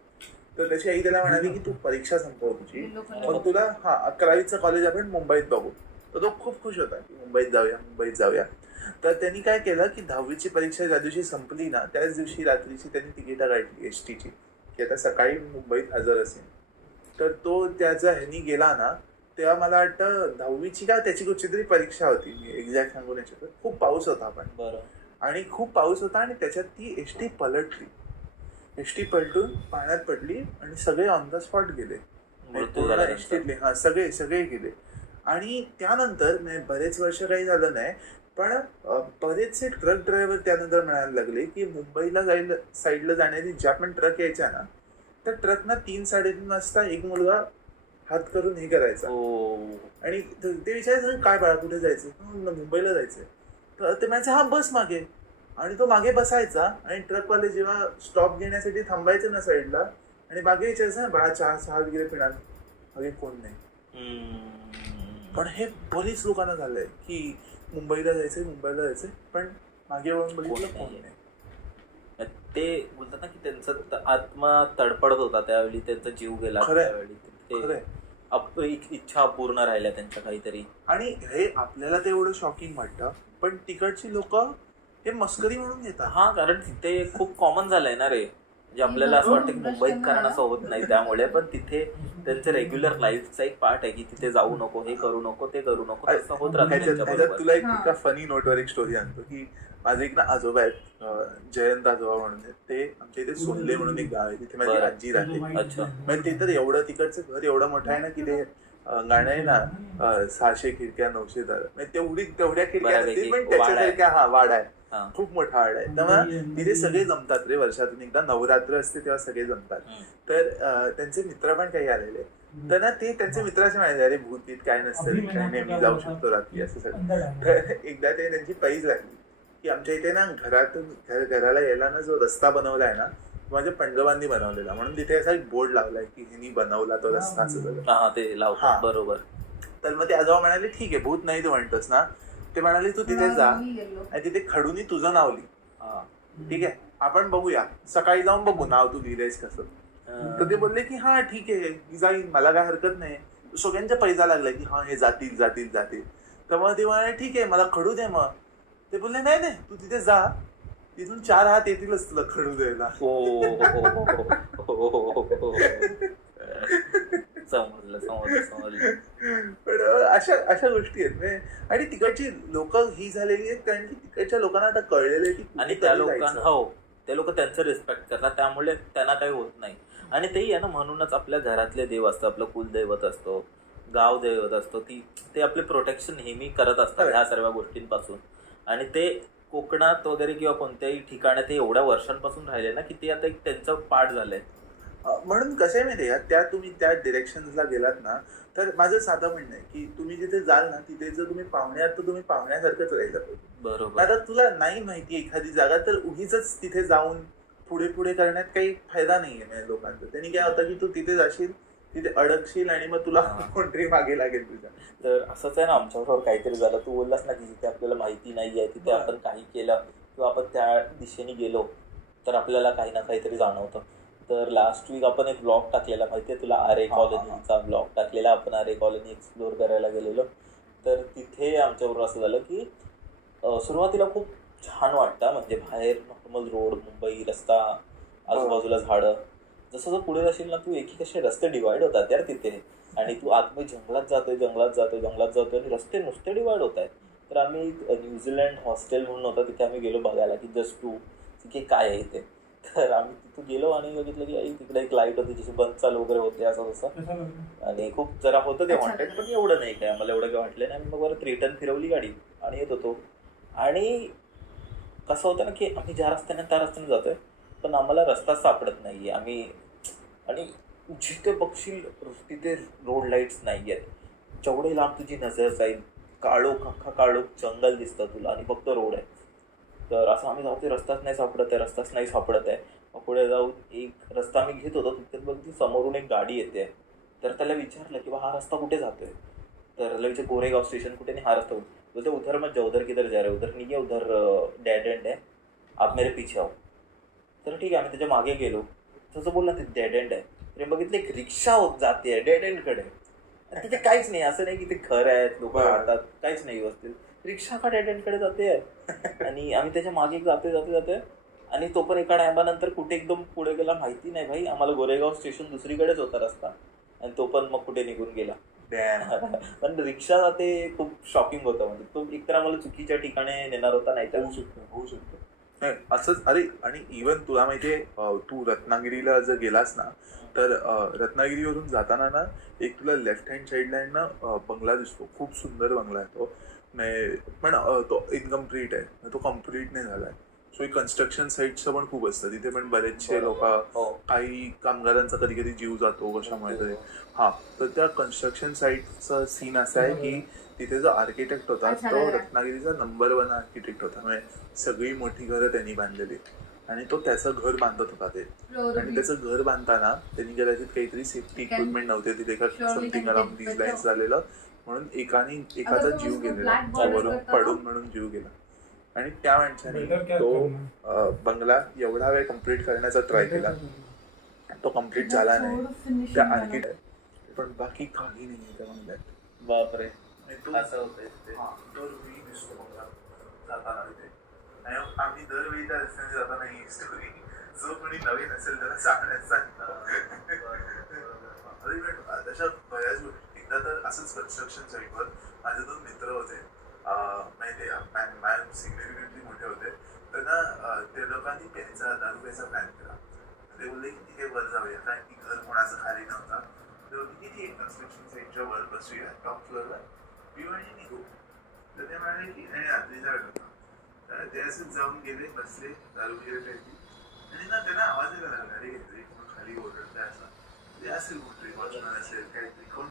तर त्याची आई त्याला म्हणाली की तू परीक्षा संपव तुझी, पण तुला 11वीचं कॉलेज आपण मुंबईत बघू. तर तो खूप खुश होता की मुंबईत जाऊया. तर त्यांनी काय केलं की 10वीची परीक्षा ज्या दिवशी संपली ना, त्याच दिवशी रात्रीची त्यांनी तिकीटं काढली एसटीची की आता सकाळी मुंबईत हजर असेल. तर तो त्याचा ह्यानी गेला ना, तेव्हा मला वाटतं 10वीची का त्याची कुठची तरी परीक्षा होती, मी एक्झॅक्ट सांगू नाही शकत. खूप पाऊस होता पण, आणि खूप पाऊस होता आणि त्याच्यात ती एसटी पलटली. एसटी पलटून पाण्यात पडली आणि सगळे ऑन द स्पॉट गेले, पूर्ण एसटीतले. हा, सगळे गेले. आणि त्यानंतर बरेच वर्ष काही झालं नाही, पण बरेचसे ट्रक ड्रायव्हर त्यानंतर म्हणायला लागले की मुंबईला साईडला जाणारी ज्या पण ट्रक यायच्या ना, त्या ट्रकना 3-3:30 वाजता एक मुलगा हात करून हे करायचा आणि ते विचारायचं काय बाळा कुठे जायचं, मुंबईला जायचंय. तर ते म्हणायचं हा बस मागे, आणि तो मागे बसायचा आणि ट्रकवाले जेव्हा स्टॉप घेण्यासाठी थांबायचे ना साईडला, आणि मागे विचारायचं ना बाळा 4-6 वगैरे पिणार, मागे कोण नाही. पण हे बरीच लोकांना झालंय की मुंबईला जायचंय पण मागे वळून बघितलं कोण नाही. ते बोलतात ना की त्यांचा आत्मा तडपडत होता त्यावेळी, त्यांचा जीव गेला त्यावेळी, इच्छा अपूर्ण राहिल्या त्यांच्या काहीतरी. आणि हे आपल्याला ते एवढं शॉकिंग वाटतं, पण तिकडची लोक हे मस्करी म्हणून घेतात. हा, कारण तिथे खूप कॉमन झालंय ना रे, म्हणजे आपल्याला असं वाटतं की मुंबईत कारण असं होत नाही त्यामुळे, पण तिथे त्यांचं रेग्युलर लाईफचा एक पार्ट आहे की तिथे जाऊ नको, हे करू नको, ते करू नको, असं होत राहतं. तुला एक फनी नोटवर एक स्टोरी आणतो की माझे एक ना आजोबा आहेत, जयंत आजोबा म्हणून, ते आमच्या इथे सोनले म्हणून एक गाव आहे, तिथे माझी आजी राहते. अच्छा. म्हणजे ते तर एवढं तिकडचं घर एवढं मोठं आहे ना की ते गाणं आहे ना 600 खिडक्या 900 दार, म्हणजे तेवढ्या खिडक्या असतील पण त्याच्यासारख्या वाडा आहे, खूप मोठा वाडा आहे. त्यामुळे तिथे सगळे जमतात रे, वर्षातून एकदा नवरात्र असते तेव्हा सगळे जमतात. तर त्यांचे मित्र पण काही आलेले, तर ना ते त्यांच्या मित्राचे म्हणायचे अरे भूतीत काय नसतं, काय नाही, मी जाऊ शकतो रात्री असं सगळं. तर एकदा ते त्यांची पैज लागली की आमच्या इथे ना घराला यायला ना जो रस्ता बनवलाय ना, माझ्या पंजोबांनी बनवलेला, म्हणून तिथे असा एक बोर्ड लावलाय की ह्यांनी बनवला तो रस्ता असं सगळं ते लावतात. बरोबर. तर मग ते आजोबा म्हणाले ठीक आहे भूत नाही तू म्हणतोस ना, ते म्हणाले तू तिथे जा आणि तिथे खडूनी तुझं नाव लिही, ठीक आहे आपण बघूया, सकाळी जाऊन बघू नाव तू लिहिलंयस कसं. तर ते बोलले की हा ठीक आहे मी जाईन, मला काय हरकत नाही. सगळ्यांच्या पैसा लागला की हा हे जातील जातील जातील. तर मग ते म्हणाले ठीक आहे मला खडू दे. मग ते बोलले नाही नाही तू तिथे जा, तिथून 4 हात येतीलच तुला खडू द्यायला. समजलं. पण अशा गोष्टी आहेत आणि तिकडची लोक ही झालेली आहेत कारण की तिकडच्या लोकांना आता कळलेलं आहे की आणि त्या लोकांना हो ते लोक त्यांचं रिस्पेक्ट करतात, त्यामुळे त्यांना काही होत नाही. आणि तेही आहे ना, म्हणूनच आपल्या घरातले देव असतं, आपलं कुलदैवत असतो, गाव दैवत असतो, ते आपले प्रोटेक्शन नेहमी करत असतात ह्या सर्व गोष्टींपासून. आणि ते कोकणात वगैरे किंवा कोणत्याही ठिकाणी ते एवढ्या वर्षांपासून राहिले ना की ते आता एक त्यांचं पार्ट झालंय. म्हणून कसं आहे माहिती आहे तुम्ही त्या डिरेक्शनला गेलात ना तर माझं साधं म्हणणं आहे की तुम्ही जिथे जाल ना तिथे जर तुम्ही पाहुण्यात तर तुम्ही पाहुण्यासारखंच राहिलं पाहिजे. बरोबर. आता तुला नाही माहिती एखादी जागा तर उगीच तिथे जाऊन पुढे पुढे करण्यात काही फायदा नाहीये म्हणजे लोकांचा. त्यांनी काय होतं की तू तिथे जाशील, तिथे अडकशील आणि मग तुला कोणतरी मागे लागेल तुझ्या. तर असंच आहे ना आमच्याबरोबर काहीतरी झालं. तू बोललास ना की जिथे आपल्याला माहिती नाहीये तिथे आपण काही केलं किंवा आपण त्या दिशेने गेलो तर आपल्याला काही ना काहीतरी जाणवतं. तर लास्ट वीक आपण एक ब्लॉग टाकलेला माहितीये तुला, आरे कॉलनीचा ब्लॉग टाकलेला. आपण आरे कॉलनी एक्सप्लोर करायला गेलेलो. तर तिथे आमच्याबरोबर असं झालं की सुरुवातीला खूप छान वाटतं, म्हणजे बाहेर नॉर्मल रोड, मुंबई, रस्ता, आजूबाजूला झाडं. जसं जर पुढे जाशील ना तू एक असे रस्ते डिवाइड होतात यार तिथे, आणि तू आतमध्ये जंगलात जातोय आणि रस्ते नुसते डिवाइड होत आहेत. तर आम्ही न्यूझीलंड हॉस्टेल म्हणून होता तिथे आम्ही गेलो बघायला की जस्ट टू की काय आहे इथे. तर आम्ही तिथे गेलो आणि बघितलं की तिकडे एक लाईट होती जशी बंद चालू वगैरे होते असं तसं, आणि खूप जरा होतं ते वॉन्टेड, पण एवढं नाही काय आम्हाला एवढं काय वाटलं नाही. मग बरं रिटर्न फिरवली गाडी आणि येत होतो. आणि कसं होतं ना की आम्ही ज्या रस्त्याने त्या रस्त्याने जातोय पण आम्हाला रस्ता सापडत नाहीये. आम्ही आणि जिथे बघशील तिथे रोड लाईट्स नाही आहेत. जेवढे लांब तुझी नजर जाईल काळोख, अख्खा काळोख जंगल दिसतं तुला आणि फक्त रोड आहे. तर असं आम्ही जाऊते रस्ताच नाही सापडत आहे. मग पुढे जाऊन एक रस्ता आम्ही घेत होतो तिथे बघ ती समोरून एक गाडी येते. तर त्याला विचारलं की हा रस्ता कुठे जातोय. तर त्याला विचार गोरेगाव स्टेशन कुठे नाही, हा रस्ता बोलते उधर मत जा, उधर किधर जा रहे, उधर नहीं है, उधर डेड एंड है, आप मेरे पीछे आओ. तर ठीक आहे आम्ही त्याच्या मागे गेलो. तसं बोलला ते डेड एंड आहे. तर बघितलं एक रिक्षा होत जाते डेड एंडकडे. तिथे काहीच नाही, असं नाही की ते घर आहेत लोक राहतात, काहीच नाही व्यवस्थित. रिक्षा का डेड एंडकडे जाते आणि आम्ही त्याच्या मागे जातोय आणि तो पण एका टायमानंतर कुठे एकदम पुढे गेला माहिती नाही भाई. आम्हाला गोरेगाव स्टेशन दुसरीकडेच होता रस्ता आणि तो पण मग कुठे निघून गेला. पण रिक्षा जाते खूप शॉकिंग होतं. म्हणजे तो एकतर आम्हाला चुकीच्या ठिकाणी नेणार होता, नाही तर होऊ शकतो असंच. अरे आणि इव्हन तुला माहितीये तू रत्नागिरीला जर गेलास ना तर रत्नागिरीवरून जाताना ना एक तुला लेफ्ट हँड साईडला ना बंगला दिसतो, खूप सुंदर बंगला आहे तो. पण तो इनकम्प्लीट आहे, तो कम्प्लीट नाही झालाय. सो कन्स्ट्रक्शन साईटचं पण खूप असतं तिथे, पण बरेचसे लोक, काही कामगारांचा कधी कधी जीव जातो कशामुळे तरी. तर त्या कन्स्ट्रक्शन साईटचा सीन असा आहे की तिथे जो आर्किटेक्ट होता तो रत्नागिरीचा नंबर 1 आर्किटेक्ट होता. म्हणजे सगळी मोठी घरं त्यांनी बांधलेली आणि तो त्याचं घर बांधत होता ते. आणि त्याचं घर बांधताना त्यांनी कदाचित काहीतरी सेफ्टी इक्विपमेंट नव्हते तिथे, समथिंग अराउंड दीज लाईन्स झालेलं, म्हणून एकाचा जीव गेलेला, वरून पडून म्हणून जीव गेला. आणि त्या माणसाने तो बंगला एवढा वेळ कम्प्लीट करण्याचा ट्राय केला, तो कम्प्लीट झाला नाही. त्या आर्किटेक्ट पण बाकी काही नाही त्या बंगल्यात. बापरे दरवेळी दिसतो बंगला जाताना तिथे. आणि आम्ही दरवेळी त्या रस्त्याने जाताना ही स्टोरी जो कोणी नवीन असेल त्याला सांगण्यात सांगतो. तशा बऱ्याच गोष्टी. एकदा तर असंच कन्स्ट्रक्शन साईटवर माझे 2 मित्र होते, माहिती आहे सिग्निफिकंटली मोठे होते. तर ना त्या लोकांनी दारू प्यायचा प्लॅन केला. ते बोलले की तिथे वर जाऊया कारण की घर कोणाचं खाली नव्हता. ते बोलले की एक कन्स्ट्रक्शन साईटच्या वर बसूया टॉप फ्लोअरला, मी म्हणजे निघू. तर ते म्हणाले की नाही रात्रीचा वेळ होता. तर ते असं जाऊन गेले, बसले, दारू वगैरे प्यायची आणि ना त्यांना आवाज यायला लागला, अरे खाली ओरडताय असा. ते असेल कुठे वॉचमॅन असेल काहीतरी, कोण